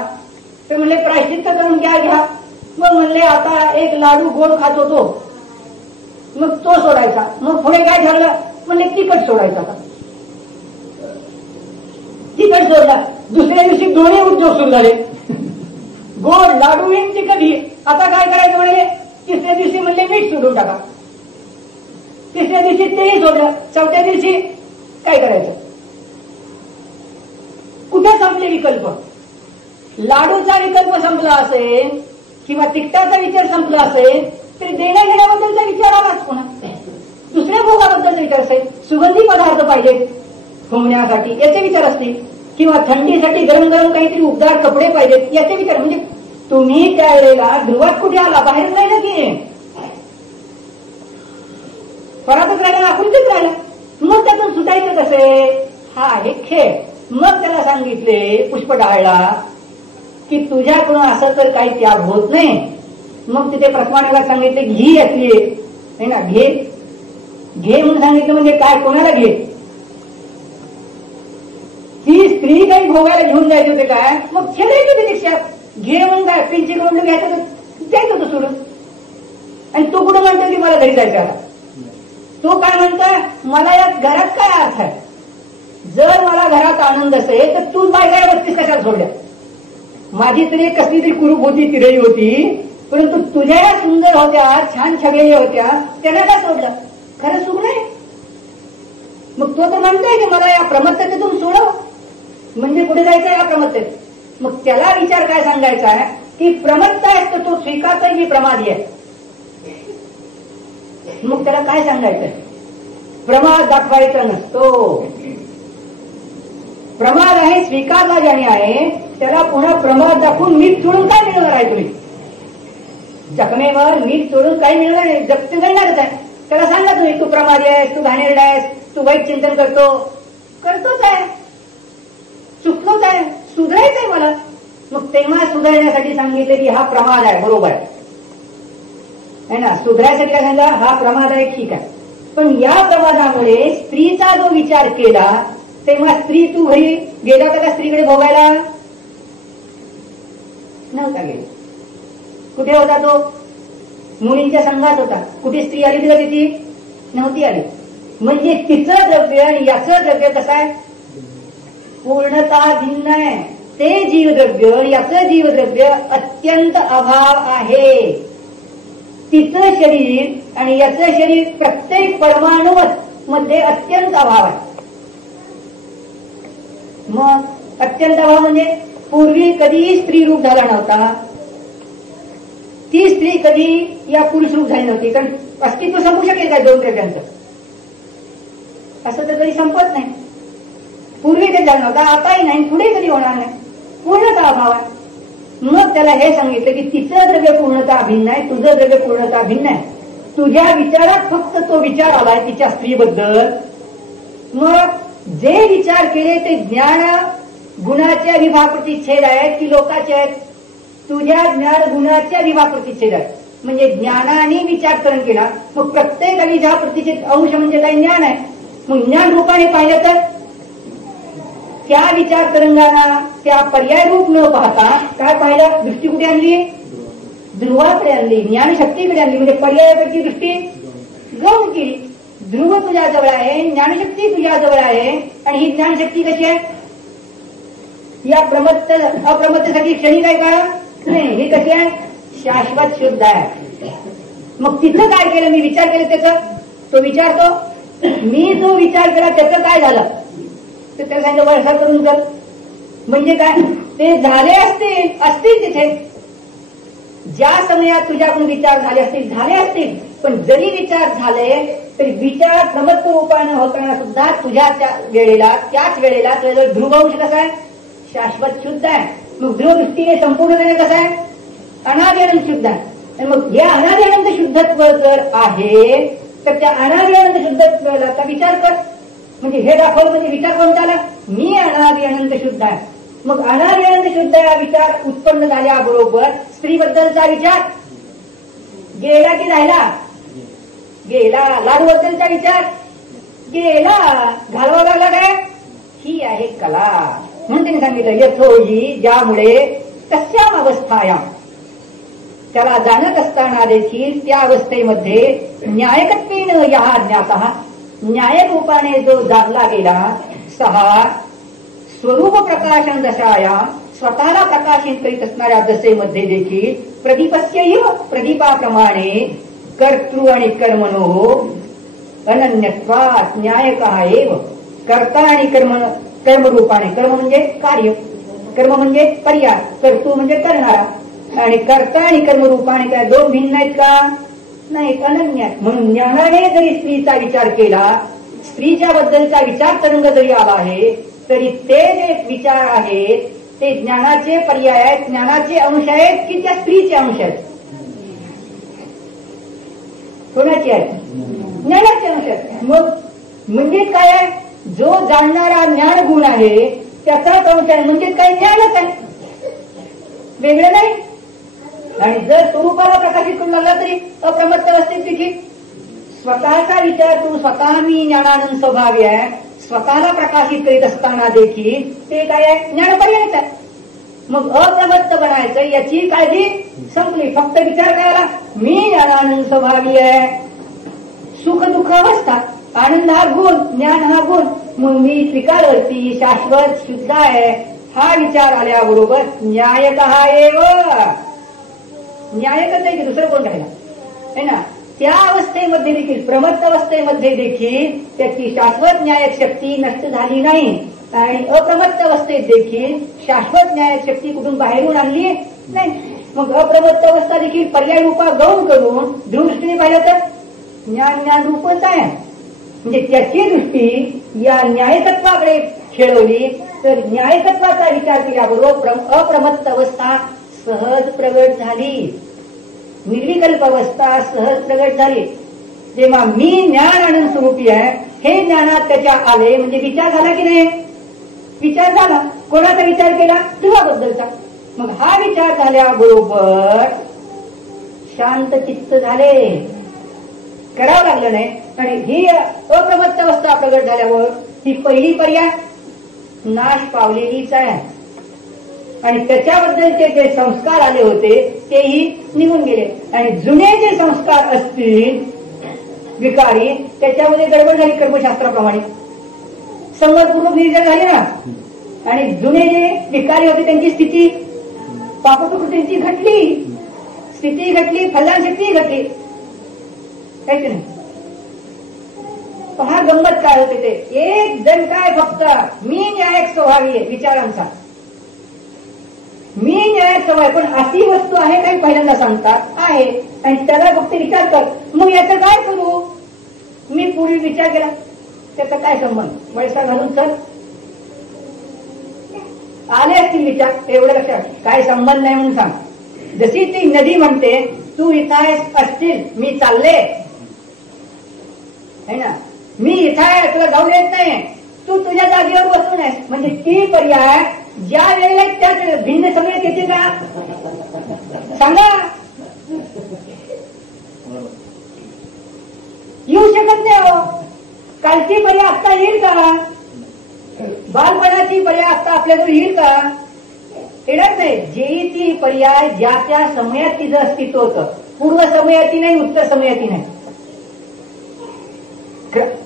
तर म्हणले प्रायश्चित्त करून घ्या. मग म्हणले आता एक लाडू गोड खात होतो, मग तो सोडायचा. मग पुढे काय ठरलं, म्हणजे तिखट सोडायचा. तिखट सोडला. दुसऱ्या दिवशी दोन्ही उद्योग सुरू झाले. गोड लाडू येईन तिखट घे. आता काय करायचं म्हणे, तिसऱ्या दिवशी म्हणले मीठ सोडून टाका. तिसऱ्या दिवशी तेही सोडलं. चौथ्या दिवशी काय करायचं. कुठे संपले विकल्प. लाडूचा विकल्प संपला असेल किंवा तिखटाचा विचार संपला असेल तरी देण्या घेण्याबद्दलचा विचार आलाच पुन्हा. दुसऱ्या भोगाबद्दलचा विचार असेल. सुगंधी पदार्थ पाहिजे होण्यासाठी याचे विचार असतील किंवा थंडीसाठी गरम गरम काहीतरी उबदार कपडे पाहिजेत याचे विचार. म्हणजे तुम्ही त्यावेळेला ध्रुवात कुठे आला, बाहेर राहिला की परातच राहिला, आकृतीच राहिला. मग त्यातून सुटायचं कसे, हा आहे खेळ. मग त्याला सांगितले पुष्पडाळला की तुझ्याकडून असं तर काही त्याग होत नाही. मग तिथे प्रस्मानाला सांगितले घी यातली आहे ना, घे घे म्हणून सांगितलं. म्हणजे काय, कोणाला घे. ती स्त्री काही भोगायला घेऊन जायचे होते काय, मग खेळायची होती रिक्षा. घे म्हणून काय पिंची करून घ्यायचं जायचं होतं सोडून. आणि तो कुठं म्हणतो की मला घरी जायचं आता. तो काय म्हणतोय, मला या घरात काय अर्थ आहे. जर मला घरात आनंद असेल तर तू बायका बत्तीस कशाला सोडल्या. माझी तरी कसली तरी कुरूप होती, तिरई होती, परंतु तुझ्या या सुंदर होत्या, छान छगेल्या होत्या, त्यांना काय सोडलं. खरं सुख नाही. मग तो तर म्हणतोय की मला या प्रमत्ततेतून सोडव. म्हणजे कुठे जायचं या प्रमत्तेत. मग त्याला विचार काय सांगायचा आहे की प्रमत्त आहे तर तो स्वीकारता मी प्रमादी आहे. मग त्याला काय सांगायचंय, प्रमाद दाखवायचा नसतो. प्रमाद आहे स्वीकारला ज्याने आहे त्याला पुन्हा प्रमाद दाखवून मीठ सोडून काय मिळणार आहे. तुम्ही जखमेवर मीठ सोडून काही मिळणार नाही, जगते जाणारच आहे. त्याला सांगा तुम्ही तू प्रमादी आहेस, तू घाणेरडा आहेस, तू वाईट चिंतन करतोच आहे, चुकलोच आहे, सुधारायचंय मला. मग तेव्हा सुधारण्यासाठी सांगितले की हा प्रमाद आहे, बरोबर आहे ना. सुधारायसाठी काय सांगितलं, हा प्रमाद आहे, ठीक आहे. पण या प्रमादामुळे स्त्रीचा जो विचार केला तेव्हा स्त्री, तू घरी गेला होता का स्त्रीकडे भोगायला, नव्हता गेला. कुठे होता तो, मुलींच्या संघात होता. कुठे स्त्री आली तिला तिथे नव्हती आली. म्हणजे तिचं द्रव्य आणि याचं द्रव्य कसं आहे, पूर्णतः भिन्न आहे. ते जीवद्रव्य याचं जीवद्रव्य अत्यंत अभाव आहे. तिचं शरीर आणि याचं शरीर प्रत्येक परमाणु मध्ये अत्यंत अभाव आहे. मग अत्यंत अभाव म्हणजे पूर्वी कधीही स्त्री रूप झाला नव्हता. ती स्त्री कधी या पुरुष रूप झाली नव्हती. कारण अस्तित्व संपू शकेल काय दोन द्रव्यांचं, असं तर कधी संपत नाही. पूर्वी ते झालं नव्हतं, आताही नाही, पुढे कधी होणार नाही. पूर्णतः अभाव आहे. मग त्याला हे सांगितलं की तिचं द्रव्य पूर्णतः भिन्न आहे, तुझं द्रव्य पूर्णतः भिन्न आहे. तुझ्या विचारात फक्त तो विचार आलाय तिच्या स्त्रीबद्दल. मग जे विचार केले ते ज्ञान गुणाच्या विभाप्रतिच्छेद आहेत की लोकांचे आहेत. तुझ्या ज्ञान गुणाच्या विभाप्रतिच्छेद आहेत. म्हणजे ज्ञानाने विचारकरण केला. मग प्रत्येक अविधा प्रतिच्छेद अंश म्हणजे काही ज्ञान आहे. मग ज्ञान रूपाने पाहिलं तर त्या विचार तरंगाना त्या पर्याय रूप न पाहता काय पाहिलं, दृष्टी कुठे आणली, ध्रुवाकडे आणली, ज्ञानशक्तीकडे आणली. म्हणजे पर्यायापैकी दृष्टी गौण केली. ध्रुव तुझ्या जवळ आहे, ज्ञानशक्ती तुझ्या जवळ आहे. आणि ही ज्ञानशक्ती कशी आहे, या अप्रमत्तेसाठी क्षणिक आहे का नाही, ही कशी आहे, शाश्वत शुद्ध आहे. मग तिथं काय केलं, मी विचार केले त्याचा, तो विचारतो मी जो विचार केला त्याचं काय झालं, तर त्याला सांगितलं वर्षा करून कर. म्हणजे काय, ते झाले असतील तिथे ज्या समयात तुझ्याकडून विचार झाले असतील. पण जरी विचार झाले तरी विचार प्रमत्त रूपाने होताना सुद्धा तुझ्या त्याच वेळेला तुझ्या ध्रुवंश कसा आहे, शाश्वत शुद्ध आहे. मग ध्रुवदृष्टीने संपूर्णपणे कसं आहे, अनादिअनंत शुद्ध आहे. आणि मग या अनादिअनंत शुद्धत्व जर आहे तर त्या अनादिअनंत शुद्धत्वाचा विचार कर. म्हणजे हे दाखवलं म्हणजे विचार कोणता आला, मी अनादिअनंत शुद्ध आहे. मग अनादिअनंत शुद्ध हा विचार उत्पन्न झाल्याबरोबर स्त्रीबद्दलचा विचार गेला की राहिला, गेला. लाडूबद्दलचा विचार गेला, घालवा लागला काय, ही आहे कला. म्हणून त्यांनी सांगितलं यथोही, ज्यामुळे तस्याम अवस्थायाम, त्याला जाणत असताना देखील त्या अवस्थेमध्ये न्यायकत्वेन या ज्ञातः, न्याय रूपाने जो जाणला गेला, सहा स्वरूप प्रकाशन दशाया, स्वतःला प्रकाशित करीत असणाऱ्या दशेमध्ये देखील प्रदीपस्यैव, प्रदीपाप्रमाणे कर्तृ आणि कर्मणो अनन्यत्वात् न्यायकः एव, कर्ता आणि कर्मरूपाने, कर्म म्हणजे कार्य, कर्म म्हणजे पर्याय, कर्तृ म्हणजे करणारा, आणि कर्ता आणि कर्मरूपाने काय दोन भिन्न आहेत का? नाही, अनन्य. म्हणून ज्ञानाने जरी स्त्रीचा विचार केला, स्त्रीच्या बद्दलचा विचार तरंग जरी आला आहे, तरी ते जे विचार आहेत ते ज्ञानाचे पर्याय आहेत, ज्ञानाचे अंश आहेत की त्या स्त्रीचे अंश आहेत? कोणाचे आहेत? ज्ञानाचे अंश आहेत. मग म्हणजे काय आहे? जो जाणणारा ज्ञान गुण आहे त्याचाच अंश आहे, म्हणजे काय? ज्ञानच आहे, वेगळं नाही. आणि जर स्वरूपाला प्रकाशित करू लागला तरी अप्रमत्त अवस्थेत देखील स्वतःचा विचार करून स्वतः मी ज्ञानानंद स्वभावी आहे, स्वतःला प्रकाशित करीत असताना देखील ते काय आहे? ज्ञानपर्यंत आहे. मग अप्रमत्त बनायचं याची काळजी संपली. फक्त विचार करायला मी ज्ञानानंद स्वभावी आहे, सुख दुःख अवस्था, आनंद हा गुण, ज्ञान हा गुण, मग मी त्रिकालवर्ती शाश्वत शुद्ध आहे, हा विचार आल्याबरोबर न्यायकः एव, न्यायकच आहे की दुसरं कोण राहिला है ना? त्या अवस्थेमध्ये देखील, प्रमत्त अवस्थेमध्ये देखील त्याची शाश्वत न्यायक शक्ती नष्ट झाली नाही, आणि अप्रमत्त अवस्थेत देखील शाश्वत न्यायक शक्ती कुठून बाहेरून आणली नाही. मग अप्रमत्त अवस्था देखील पर्याय रूपा गौण करून दृष्टीने पाहिलं तर ज्ञान रूपच आहे. म्हणजे त्याची दृष्टी या न्यायतत्वाकडे खेळवली तर न्यायतत्वाचा विचार केल्याबरोबर अप्रमत्त अवस्था सहज प्रगट झाली, निर्विकल्प अवस्था सहज प्रगट झाली. जेव्हा मी ज्ञान आनंद स्वरूपी आहे हे ज्ञानात त्याच्या आले, म्हणजे विचार झाला की नाही? विचार झाला. कोणाचा विचार केला? तुझ्याबद्दलचा. मग हा विचार झाल्याबरोबर शांत चित्त झाले, करावं लागलं नाही. आणि ही अप्रमत्त अवस्था प्रगट झाल्यावर ही पहिली पर्याय नाश पावलेलीच आहे, आणि त्याच्याबद्दलचे जे संस्कार आले होते तेही निघून गेले. आणि जुने जे संस्कार असतील विकारी, त्याच्यामध्ये गडबड झाली कर्मशास्त्राप्रमाणे, संवतपूर्वक निर्जन झाली ना. आणि जुने जे विकारी होते त्यांची स्थिती पापप्रकृतींची घटली, स्थिती घटली, फलशक्ती घटली, काय की नाही? पहा गंमत काय होते ते. एक जण काय फक्त मी न्यायक स्वभावी आहे विचारांचा, मी न्यायक स्वभाव, पण अशी वस्तू आहे काही पहिल्यांदा सांगतात आहे, आणि त्याला फक्त विचार कर. मग याचं काय करू? मी पूर्वी विचार केला, त्याचा काय संबंध? वैसा घालून चल, आले असतील विचार, एवढं लक्षात, काय संबंध नाही म्हणून सांग. जशी ती नदी म्हणते तू इथं असतील, मी चालले है ना, मी इथं आहे, तुला जाऊ देत नाही, तू तुझ्या जागेवर बसून आहेस. म्हणजे ती पर्याय ज्या वेळेला त्याच वेळेला भिन्न समयात येते का? सांगा, येऊ शकत नाही. हो, कालची पर्याय आता येईल का? बालपणाची पर्याय आता आपल्याजवळ येईल का? येणार नाही. जे ती पर्याय ज्या त्या समयात तिचं अस्तित्व होतं, पूर्व समयाती नाही, उत्तर समयाती नाही.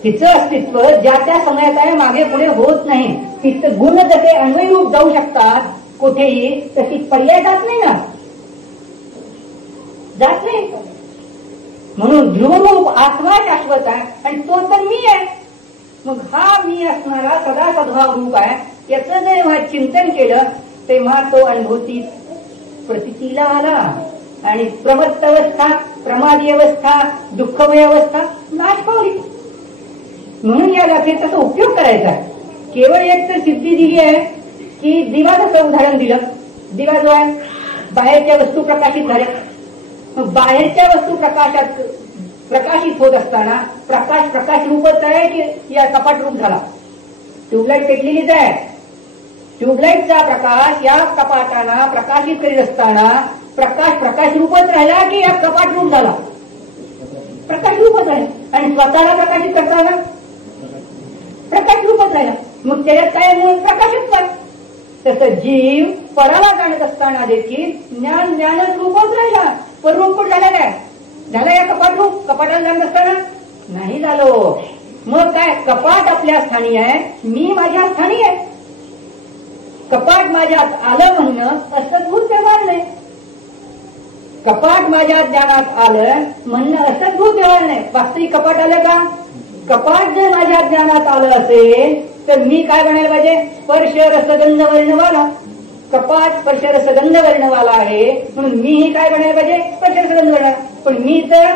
तिचं अस्तित्व ज्या त्या समयात आहे, मागे पुढे होत नाही. तिचं गुण जसे अन्वयरूप जाऊ शकतात कुठेही, तशी पर्याय जात नाही ना, जात नाही. म्हणून ध्रुवरूप आत्मा शाश्वत आहे, आणि तो तर मी आहे. मग हा मी असणारा सदा सद्भाव रूप आहे, याचं जेव्हा चिंतन केलं तेव्हा तो अनुभूती प्रतीला आला, आणि प्रमत्त अवस्था, प्रमादी अवस्था, दुःखमय अवस्था नाश पावली. म्हणून या व्याख्येचा उपयोग करायचा. केवळ एक तर सिद्धी दिली आहे की दिवाचं उदाहरण दिलं. दिवा जो आहे, बाहेरच्या वस्तू प्रकाशित झाल्या, मग बाहेरच्या वस्तू प्रकाशित होत असताना प्रकाश रूपच आहे की या कपाट रूप झाला? ट्यूबलाईट पेटलेलीच आहे. ट्यूबलाईटचा प्रकाश या कपाटाला प्रकाशित करीत असताना प्रकाश रूपच राहिला की या कपाट रूप झाला? प्रकाश रूपच आहे. आणि स्वतःला प्रकाशित करताना प्रकाश रूपच राहिला. मग त्याच्यात काय मूळ प्रकाशच आहे. तसं जीव पराला जाणत असताना देखील ज्ञानच रूपच राहिला, रूप झालं काय? झालं या कपाट रूप? कपाटाला जात असताना नाही झालो. मग काय? कपाट आपल्या स्थानी आहे, मी माझ्या स्थानी आहे. कपाट माझ्यात आलं म्हणणं असद्भूत व्यवहार नाही. कपाट माझ्या ज्ञानात आलं म्हणणं असद्भूत व्यवहार नाही. वास्तविक कपाट आलं का? कपाट जर माझ्या ज्ञानात आलं असेल तर मी काय बनायला पाहिजे? स्पर्श रसगंध वर्णवाला. कपाट स्पर्श रसगंध वर्णवाला आहे म्हणून मीही काय बनायला पाहिजे? स्पर्श रसगंध वर्ण. पण मी तर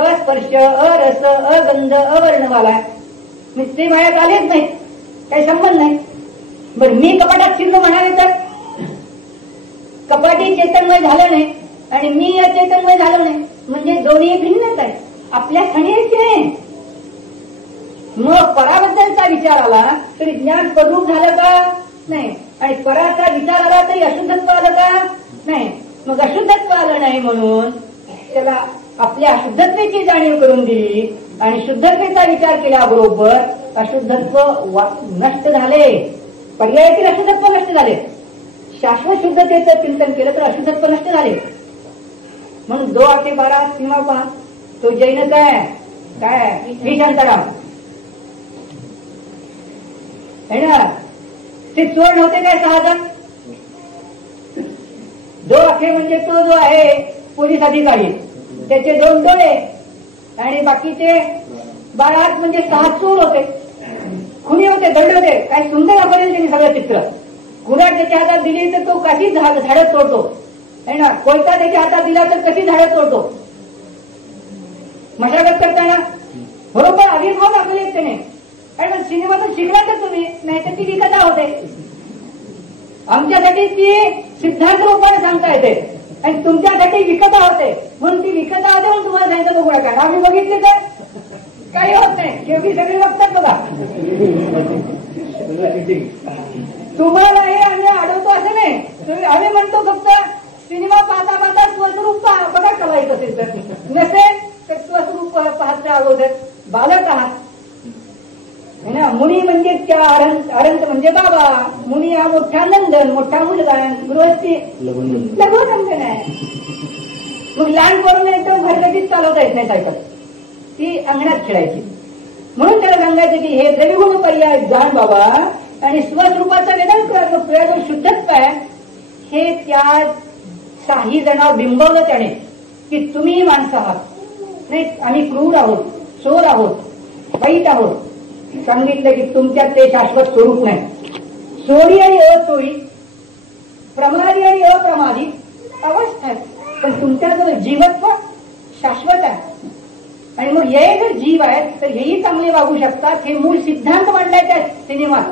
अस्पर्श अरस अगंध अवर्णवाला आहे. ते माझ्यात आलेच नाही, काही संबंध नाही. बरं मी कपाटात शिरलो म्हणाले तर कपाटी चैतन्मय झालं नाही आणि मी या चैतन्मय झालो नाही, म्हणजे दोन्ही भिन्नच आहे. आपल्या स्थानीच नाही. मग पराबद्दलचा विचार आला तरी ज्ञान स्वरूप झालं का? नाही. आणि पराचा विचार आला तरी अशुद्धत्व आलं का? नाही. मग अशुद्धत्व आलं नाही म्हणून त्याला आपल्या अशुद्धत्वाची जाणीव करून दिली आणि शुद्धत्वेचा विचार केल्याबरोबर अशुद्धत्व नष्ट झाले. पर्यायातील अशुद्धत्व नष्ट झाले. शाश्वत शुद्धतेचं चिंतन केलं तर अशुद्धत्व नष्ट झाले. म्हणून 2 ते 12 सीमा पहा. तो जैनच आहे काय? विशांतराम है ना. ते चोर नव्हते काय 6 जण? 2 आखे म्हणजे तो जो आहे पोलीस अधिकारी, त्याचे 2 डोळे आणि बाकीचे 12 हात म्हणजे 6 चोर होते. खुनी होते, दंड होते. काय सुंदर दाखवले त्यांनी सगळं चित्र. कुऱ्हाड त्याच्या हातात दिली तर तो कशी झाडं तोडतो है ना. कोयता त्याच्या हातात दिला तर कशी झाडं तोडतो. मशागत करताना बरोबर आविर्भाव दाखवले त्याने. आणि सिनेमातून शिकला तर तुम्ही, नाही तर ती विकता होते. आमच्यासाठी ती सिद्धांत रूपाने सांगता येते आणि तुमच्यासाठी विकता होते म्हणून ती विकता होते म्हणून तुम्हाला सांगितलं बघू नका. आम्ही बघितले तर काही होत नाही. शेवटी सगळे बघतात बघा. तुम्हाला हे आम्ही अडवतो असं नाही. आम्ही म्हणतो फक्त सिनेमा पाहता पाहता स्वस्वरूप बघा कलायचं असेल तर, नसेल तर स्वस्वरूप पाहता अगोदर बालक आहात ना. मुनी म्हणजे त्या अरंत म्हणजे बाबा. मुनी हा मोठा नंदन, मोठा मुलगा. गृहस्थी लघुनंदन आहे. मग लहान करून एकदम घरगटीत चालवता येत नाही सायकल, ती अंगणात खेळायची. म्हणून त्याला सांगायचं की हे द्रविगुण पर्याय जाण बाबा आणि स्वस्वरूपाचं वेदन कर. तुझ्या जो शुद्धत्व आहे हे त्या 6 जणांवर बिंबवलं त्याने की तुम्ही माणसं आहात. नाही, आम्ही क्रूर आहोत, चोर आहोत, वाईट आहोत. सांगितलं की तुमच्यात ते शाश्वत स्वरूप नाही. चोरी आणि अचोरी, प्रमादी आणि अप्रमादी अवस्था आहे. पण तुमच्याजवळ जीवत्व शाश्वत आहे. आणि मग हे जर जीव आहेत तर हेही चांगले वागू शकतात. हे मूळ सिद्धांत मांडलाय त्या सिनेमात.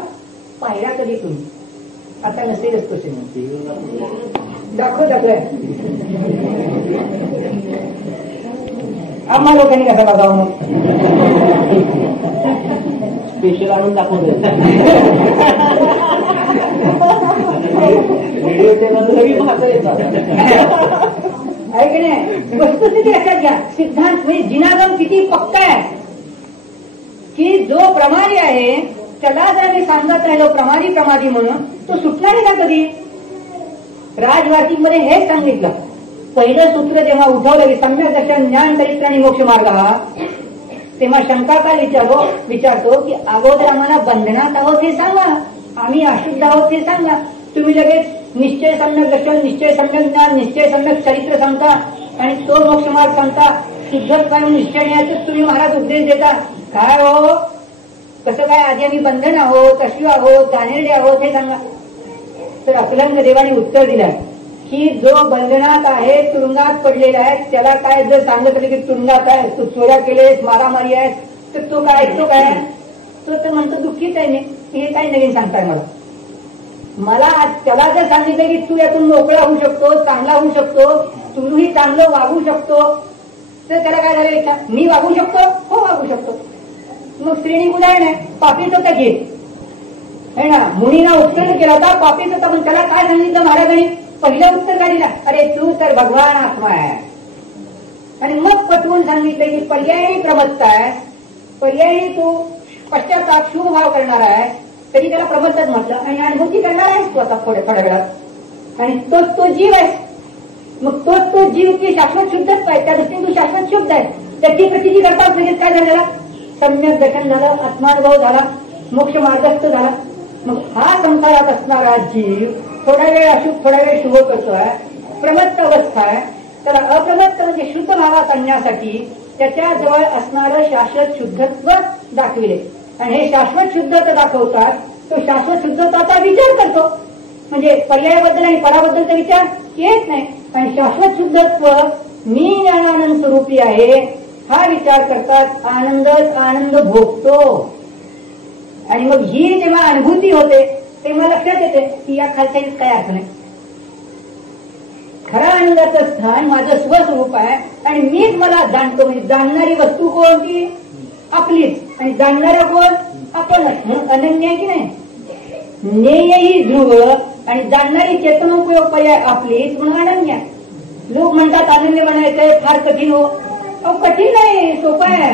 पाहिला कधी तुम्ही? आता नसेलच तो सिनेमा. दाखवय आम्हा लोकांनी कसा बघावं मग? स्पेशल आणून दाखवतो. व्हिडिओ सगळी भाषा येतात आहे की नाही. वस्तुस्थिती लक्षात घ्या. सिद्धांत म्हणजे जिनागम किती पक्का आहे की जो प्रमादी आहे त्याला जर मी सांगत राहिलो प्रमादी म्हणून, तो सुटणार आहे का कधी? राजवाटिकमध्ये हेच सांगितलं. पहिलं सूत्र जेव्हा उठवलं की सम्यक दर्शन ज्ञान चरित्र आणि मोक्ष मार्ग हा, तेव्हा शंकाकार विचारतो की अगोदर आम्हाला बंधनात आहोत हे सांगा, आम्ही अशुद्ध आहोत हे सांगा. तुम्ही लगेच निश्चय सम्यक दर्शन, निश्चय सम्यक ज्ञान, निश्चय सम्यक चरित्र सांगता आणि तो मोक्ष मार्ग सांगता. शुद्धत्व निश्चय न्यायाच तुम्ही महाराज उपदेश देता. काय हो, कसं काय? आधी आम्ही बंधन आहोत, अश्व आहोत, घाणेरडे आहोत हे सांगा. तर अकलंक देवाने उत्तर दिलं की जो बंधनात आहे, तुरुंगात पडलेला आहे, त्याला काय जर सांगितलं की तुरुंगात आहे, तू चोऱ्या केलेस, मारामारी आहे, तर तो काय तो तर म्हणतो दुःखीच आहे. हे काही नवीन सांगताय मला त्याला जर सांगितलं की तू यातून मोकळा होऊ शकतो, चांगला होऊ शकतो, तूही चांगलं वागू शकतो, तर त्याला काय झालं? इच्छा मी वागू शकतो? हो वागू शकतो. मग श्रेणी उदाहरण आहे. पापीच होता घे है ना. मुनीना उत्तर केला होता, पापीच होता. पण त्याला काय सांगितलं महाराजांनी? पहिलं उत्तर काय दिला? अरे तू तर भगवान आत्मा आहे. आणि मग पटवून सांगितलं की पर्यायी प्रमत्त आहे, पर्यायी तू पश्चाताप शुभ भाव करणार आहे, तरी त्याला प्रबंधच म्हटलं. आणि अनुभूती करणार आहेस तू आता थोड्या वेळात. आणि तोच तो जीव आहे. मग तो जीव की शाश्वत शुद्धच पाहिजे, त्या दृष्टीने तू शाश्वत शुद्ध आहे. त्याची प्रचिती करताच लगेच काय झालेला, सम्यक दर्शन झालं, आत्मानुभव झाला, मोक्ष मार्गस्थ झाला. मग हा संसारात असणारा जीव थोडा वेळ अशुभ थोडा वेळ शुभ करतोय, प्रमत्त अवस्था आहे. त्याला अप्रमत्त म्हणजे शुद्ध भावात आणण्यासाठी त्याच्या जवळ असणारं शाश्वत शुद्धत्व दाखविले. आणि हे शाश्वत शुद्धत्व दाखवतात, तो शाश्वत शुद्धत्वाचा विचार करतो. म्हणजे पर्यायाबद्दल आणि पराबद्दलचा विचार येत नाही. आणि शाश्वत शुद्धत्व मी ज्ञानानंद स्वरूपी आहे हा विचार करतात, आनंदच आनंद भोगतो. आणि मग ही जेव्हा अनुभूती होते तेव्हा लक्षात येते की या खालच्या काय अर्थ नाही. खरा आनंदाचं स्थान माझं स्वस्वरूप आहे आणि मीच मला जाणतो. म्हणजे जाणणारी वस्तू कोणती, आपलीच. आणि जाणणारा कोण, आपणच. म्हणून अनन्य आहे की नाही. ज्ञेय ही ध्रुव आणि जाणणारी चेतनोपयोग पर्याय आपलीच, म्हणून अनन्य. लोक म्हणतात अनन्य बनायचंय फार कठीण हो. अहो कठीण नाही, सोपं आहे.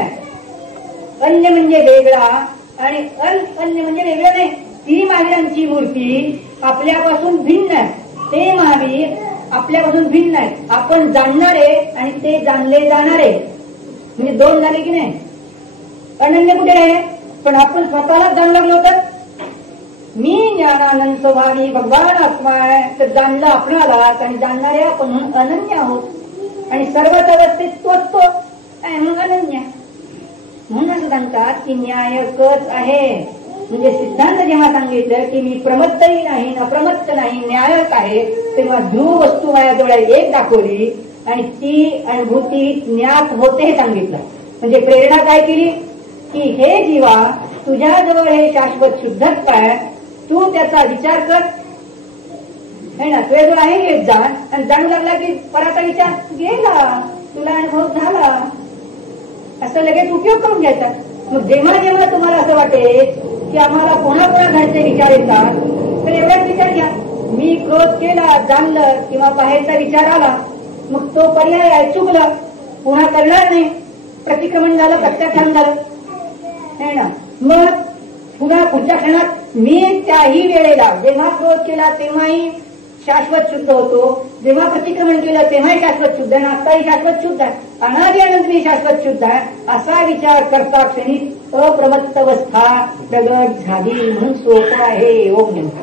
अन्य म्हणजे वेगळा आणि अन्य म्हणजे वेगळं नाही. ती महावीरांची मूर्ती आपल्यापासून भिन्न आहे, ते महावीर आपल्यापासून भिन्न आहे. आपण जाणणारे आणि ते जाणले जाणारे, म्हणजे दोन झाले की नाही. अनन्य कुठे आहे, पण आपण स्वतःलाच जाणू लागलो तर मी ज्ञानानंद स्वभावी भगवान आत्मा आहे, तर जाणलं आपणालाच आणि जाणणारे आपण म्हणून अनन्य आहोत. आणि सर्वच अवस्थेत तोच तो आहे म्हणून अनन्य. म्हणून असं सांगतात की न्यायकच आहे. म्हणजे सिद्धांत जेव्हा सांगितलं की मी प्रमत्तही नाही अप्रमत्त नाही, न्यायक आहे, तेव्हा ध्रुव वस्तू माझ्याजवळ एक दाखवली आणि ती अनुभूती ज्ञात होते हे सांगितलं. म्हणजे प्रेरणा काय केली की हे जीवा तुझ्याजवळ हे शाश्वत शुद्धत्व आहे, तू त्याचा विचार कर. है ना, तुझ्याजवळ आहे हे जाण आणि जाणू लागला की पराचा विचार गेला, तुला अनुभव झाला, असं लगेच उपयोग करून घ्यायचा. मग जेव्हा जेव्हा तुम्हाला असं वाटेल की आम्हाला पुन्हा पुन्हा घरचे विचार येतात, तर एवढाच विचार घ्या, मी क्रोध केला जाणलं किंवा बाहेरचा विचार आला, मग तो पर्याय आहे चुकला, पुन्हा करणार नाही, प्रतिक्रमण झालं, प्रत्याख्यान झालं. है ना, मग पुन्हा पुढच्या क्षणात मी त्याही वेळेला जेव्हा क्रोध केला तेव्हाही शाश्वत शुद्ध होतो, जेव्हा प्रतिक्रमण केलं तेव्हाही शाश्वत शुद्ध आहे, आताही शाश्वत शुद्ध आहे, अनादि अनंत मी शाश्वत शुद्ध आहे, असा विचार करता क्षणी अप्रमत्त अवस्था प्रगट झाली. म्हणून सोपं आहे योग नेमका.